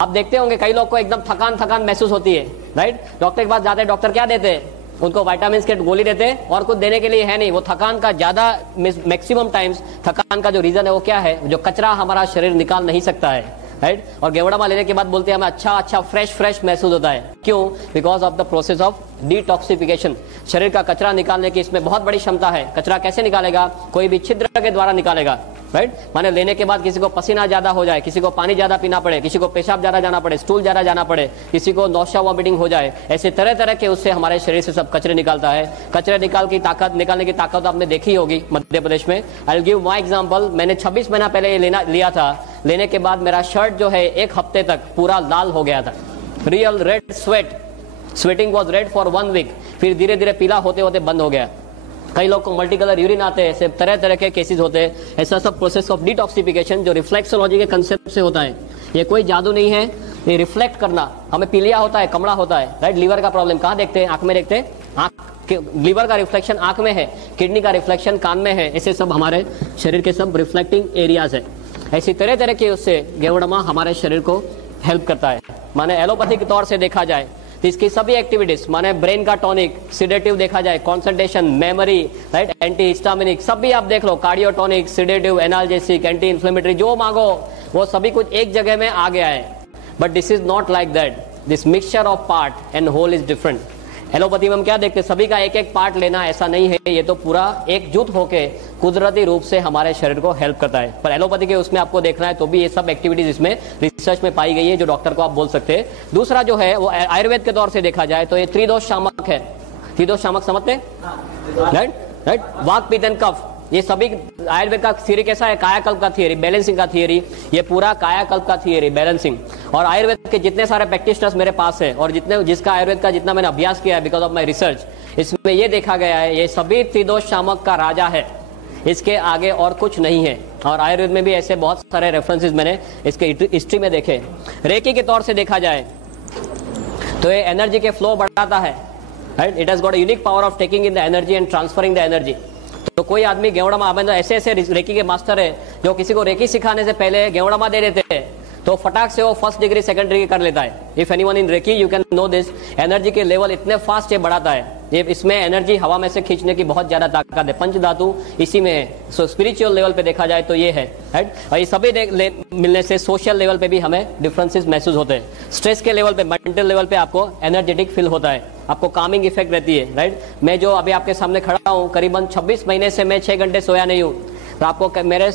आप देखते होंगे कई लोग को एकदम थकान थकान महसूस होती है, राइट? डॉक्टर के पास जाते हैं, डॉक्टर क्या देते हैं? उनको विटामिन के गोली देते हैं और कुछ देने के लिए है नहीं। वो थकान का ज्यादा मैक्सिमम टाइम्स थकान का जो रीजन है वो क्या है? जो कचरा हमारा शरीर निकाल नहीं सकता है, राइट? और गेवड़ामा लेने के बाद बोलते हैं हमें अच्छा फ्रेश महसूस होता है। क्यों? Because of the process of detoxification. शरीर का कचरा निकालने की इसमें बहुत बड़ी क्षमता है। कचरा कैसे निकालेगा? कोई भी छिद्र के द्वारा निकालेगा, राइट? माने लेने के बाद किसी को पसीना ज्यादा हो जाए, किसी को पानी ज्यादा पीना पड़े, किसी को पेशाब ज्यादा जाना पड़े, स्टूल ज्यादा जाना पड़े, किसी को नौशा वॉमिटिंग हो जाए, ऐसे तरह तरह के उससे हमारे शरीर से सब कचरे निकालता है। कचरे निकालने की ताकत आपने देखी होगी मध्य प्रदेश में। I will give my example. मैंने 26 महीना पहले ये लिया था। लेने के बाद मेरा शर्ट जो है 1 हफ्ते तक पूरा लाल हो गया था। Real red sweating was red for 1 week. फिर धीरे धीरे पीला होते होते बंद हो गया। कई लोग को मल्टी कलर यूरिन आते हैं, ऐसे तरह तरह के केसेस होते हैं। ऐसा सब प्रोसेस ऑफ डिटॉक्सिफिकेशन जो रिफ्लेक्सोलॉजी के कंसेप्ट से होता है। ये कोई जादू नहीं है, ये रिफ्लेक्ट करना। हमें पीलिया होता है, कमड़ा होता है, राइट? लीवर का प्रॉब्लम कहाँ देखते हैं? आंख में देखते हैं। लीवर का रिफ्लेक्शन आंख में है, किडनी का रिफ्लेक्शन कान में है। ऐसे सब हमारे शरीर के सब रिफ्लेक्टिंग एरियाज है। ऐसी तरह तरह के उससे गेवड़मा हमारे शरीर को हेल्प करता है। माने एलोपैथी के तौर से देखा जाए तो इसकी सभी एक्टिविटीज, माने ब्रेन का टॉनिक, सिडेटिव देखा जाए, concentration, memory, right, anti histaminic, सब भी आप देख लो, cardiotonic, sedative, analgesic, anti inflammatory, जो मांगो वो सभी कुछ एक जगह में आ गया है। But this is not like that. This mixture of part and whole is different. Allopathy में हम क्या देखते हैं? सभी का एक एक पार्ट लेना, ऐसा नहीं है। ये तो पूरा एकजुट होके कुदरती रूप से हमारे शरीर को हेल्प करता है। पर एलोपैथी के उसमें आपको देखना है तो भी ये सब एक्टिविटीज इसमें रिसर्च में पाई गई है, जो डॉक्टर को आप बोल सकते हैं। दूसरा जो है वो आयुर्वेद के तौर से देखा जाए तो ये त्रिदोष शामक है। त्रिदोष शामक समझते हैं, राइट? वात पित्त एंड कफ, ये सभी आयुर्वेद का थियरी कैसा है? कायाकल्प का थियरी, बैलेंसिंग का थियरी। ये पूरा कायाकल्प का थियरी, बैलेंसिंग। और आयुर्वेद के जितने सारे प्रैक्टिशनर्स मेरे पास है और जिसका आयुर्वेद का जितना मैंने अभ्यास किया है बिकॉज ऑफ माई रिसर्च, इसमें ये देखा गया है ये सभी त्रिदोष शामक का राजा है। इसके आगे और कुछ नहीं है। और आयुर्वेद में भी ऐसे बहुत सारे रेफरेंसेस मैंने इसके हिस्ट्री में देखे। रेकी के तौर से देखा जाए तो ये एनर्जी के फ्लो बढ़ाता है, right? It has got a unique power of taking in the energy and transferring the energy. तो कोई आदमी गेवड़ामा आबंद ऐसे ऐसे रेकी के मास्टर है जो किसी को रेकी सिखाने से पहले गेवड़ामा दे देते हैं तो फटाक से वो 1st डिग्री 2nd डिग्री कर लेता है। If anyone in reiki you can know this. Energy के लेवल इतने फास्ट ये बढ़ाता है। ये इसमें एनर्जी हवा में से खींचने की बहुत ज्यादा ताकत है। पंच धातु इसी में है। सो स्पिरिचुअल लेवल पे देखा जाए तो ये है, राइट? और ये सभी मिलने से सोशल लेवल पे भी हमें डिफरेंसेस महसूस होते हैं। स्ट्रेस के लेवल पे, मेंटल लेवल पे आपको एनर्जेटिक फील होता है, आपको कामिंग इफेक्ट रहती है, राइट? मैं जो अभी आपके सामने खड़ा हूँ, करीबन 26 महीने से मैं 6 घंटे सोया नहीं हूँ, तो आपको मेरे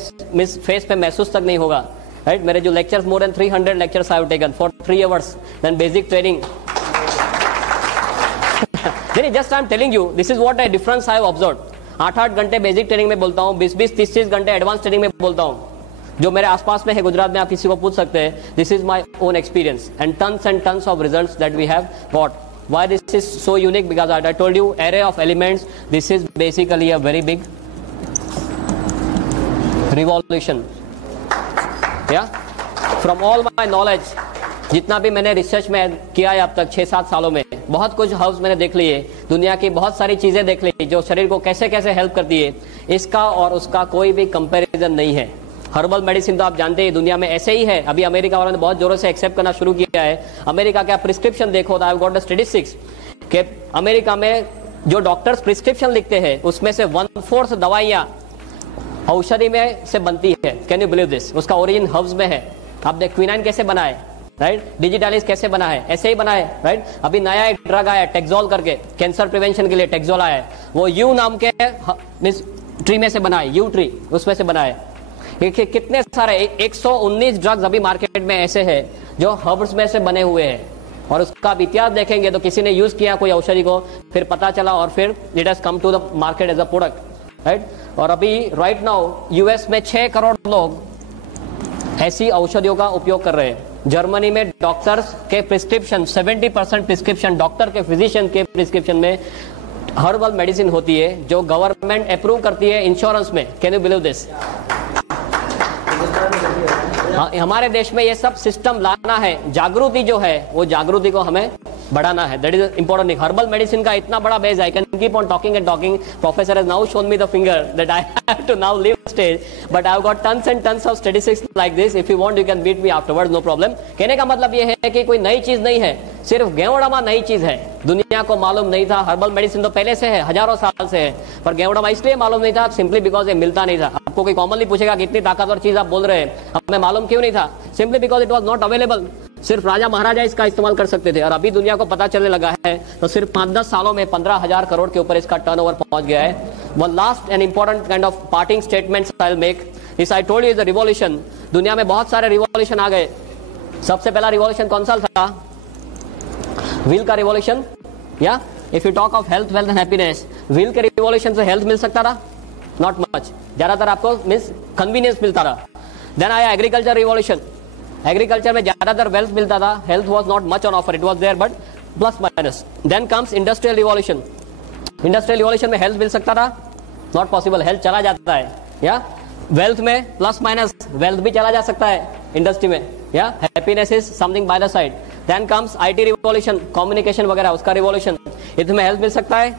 फेस पे महसूस तक नहीं होगा, राइट? मेरे जो lectures, more than 300 lectures I have taken for 3 hours, then basic training. Just I am telling you this is what I difference I have observed. 8-8 घंटे बेसिक ट्रेनिंग में बोलता हूँ, 20-20, 30-30 घंटे एडवांस ट्रेनिंग में बोलता हूँ। जो मेरे आसपास में है गुजरात में, आप किसी को पूछ सकते हैं। This is my own experience and tons of results that we have got. Why this is so unique? Because I told you array of elements. This is basically a very big revolution. Yeah. From all my knowledge, जितना भी मैंने research में किया है अब तक 6-7 सालों में, बहुत कुछ हर्ब्स मैंने देख लिए, दुनिया की बहुत सारी चीजें देख ली जो शरीर को कैसे कैसे हेल्प करती है। इसका और उसका कोई भी कंपैरिजन नहीं है। हर्बल मेडिसिन तो आप जानते हैं दुनिया में ऐसे ही है। अभी अमेरिका वालों ने बहुत जोरों से एक्सेप्ट करना शुरू किया है। अमेरिका का प्रिस्क्रिप्शन देखो, आई हैव गॉट द स्टैटिस्टिक्स कि अमेरिका में जो डॉक्टर्स प्रिस्क्रिप्शन लिखते हैं उसमें से 1/4 दवाइयां औषधि में से बनती है। Can you believe this? उसका ओरिजिन हर्ब्स में है। आप देख क्विनाइन कैसे बना है, राइट? डिजिटालिस कैसे बना है, ऐसे ही बना है, राइट? अभी नया एक ड्रग आया टेक्सोल करके, कैंसर प्रिवेंशन के लिए टेक्सोल आया है। वो यू नाम के ट्री में से बना है, यू ट्री, उसमें से बना है। देखिए कितने सारे 119 ड्रग्स अभी मार्केट में ऐसे हैं जो हर्ब्स में से बने हुए हैं। और उसका इतिहास देखेंगे तो किसी ने यूज किया कोई औषधि को, फिर पता चला और फिर it has come to the market as a product, right? और अभी राइट नाउ यूएस में 6 करोड़ लोग ऐसी औषधियों का उपयोग कर रहे हैं। जर्मनी में डॉक्टर्स के प्रिस्क्रिप्शन, 70% प्रिस्क्रिप्शन डॉक्टर के, फिजिशियन के प्रिस्क्रिप्शन में हर्बल मेडिसिन होती है जो गवर्नमेंट अप्रूव करती है इंश्योरेंस में। Can you believe this? हमारे देश में ये सब सिस्टम लाना है। जागृति जो है वो जागृति को हमें बढ़ाना है, that is important thing. Herbal medicine का इतना बड़ा base, I can keep on talking and talking. Professor has now shown me the finger that I have to now leave stage, but I have got tons and tons of statistics like this. If you want you can beat me afterwards, no problem. कहने का मतलब ये है कि कोई नई चीज नहीं है, सिर्फ गेवड़मा नई चीज है, दुनिया को मालूम नहीं था। हर्बल मेडिसिन तो पहले से है, हजारों साल से है, पर गेवड़मा इसलिए मालूम नहीं था सिंपली बिकॉज ये मिलता नहीं था। आपको कोई कॉमनली पूछेगा कि इतनी ताकतवर चीज आप बोल रहे हैं, हमें मालूम क्यों नहीं था? Simply because it was not available. सिर्फ राजा महाराजा इसका इस्तेमाल कर सकते थे, और अभी दुनिया को पता चलने लगा है तो सिर्फ 5-10 सालों में 15,000 करोड़ के ऊपर इसका टर्नओवर पहुंच गया है। One last and important kind of parting statements I will make is, I told you is the revolution. दुनिया में बहुत सारे रिवॉल्यूशन आ गए। सबसे पहला रिवॉल्यूशन कौन सा था? व्हील का रिवॉल्यूशन। या if you talk of health, wealth and happiness, wheel के रिवॉल्यूशन से हेल्थ मिल सकता था? नॉट मच, ज्यादातर आपको मींस कन्वीनियंस मिलता था। देन आया एग्रीकल्चर रिवॉल्यूशन। एग्रीकल्चर में ज्यादातर वेल्थ मिलता था, health was not much on offer, it was there but plus minus. Then comes industrial revolution. Industrial revolution में हेल्थ मिल सकता था? नॉट पॉसिबल, हेल्थ चला जाता है। या वेल्थ में प्लस माइनस वेल्थ भी चला जा सकता है इंडस्ट्री में। या happiness is something by the side. Then comes IT revolution, communication वगैरह, उसका रिवॉल्यूशन। इसमें हेल्थ मिल सकता है?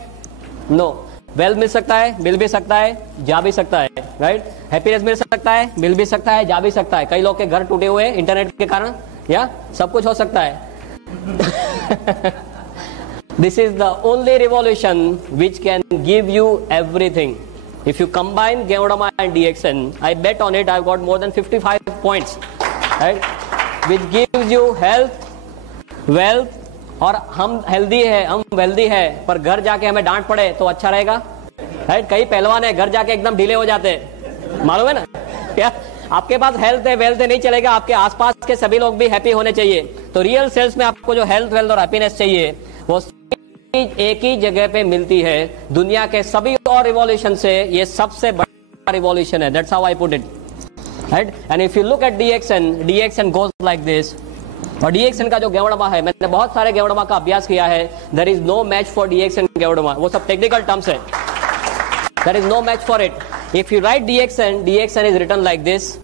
नो। वेल्थ मिल सकता है, मिल भी सकता है, जा भी सकता है, राइट। हैप्पीनेस मिल सकता है, मिल भी सकता है, जा भी सकता है। कई लोग के घर टूटे हुए इंटरनेट के कारण, या सब कुछ हो सकता है। This is the only revolution which can give you everything. If you combine Geodama and DXN, I bet on it I've got more than 55 points, right? Which gives you health, wealth, और हम healthy है, हम wealthy है, पर घर जाके हमें डांट पड़े तो अच्छा रहेगा, राइट? कई पहलवान है घर जाके एकदम ढीले हो जाते हैं, मालूम है ना? क्या आपके पास हेल्थ है, वेल्थ है, नहीं चलेगा। आपके आसपास के सभी लोग भी हैप्पी होने चाहिए। तो रियल सेल्स में आपको जो हेल्थ, वेल्थ और हैप्पीनेस चाहिए वो एक ही जगह पे मिलती है। दुनिया के सभी और रिवॉल्यूशन से ये सबसे बड़ा रिवॉल्यूशन है। That's how I put it, right? And if you look at DXN goes like this. और DXN का जो गेवड़मा है, मैंने बहुत सारे गेवड़मा का अभ्यास किया है। There is no match for DXN गेवड़मा, वो सब टेक्निकल टर्म्स है। There is no match for it. If you write DXN is written like this.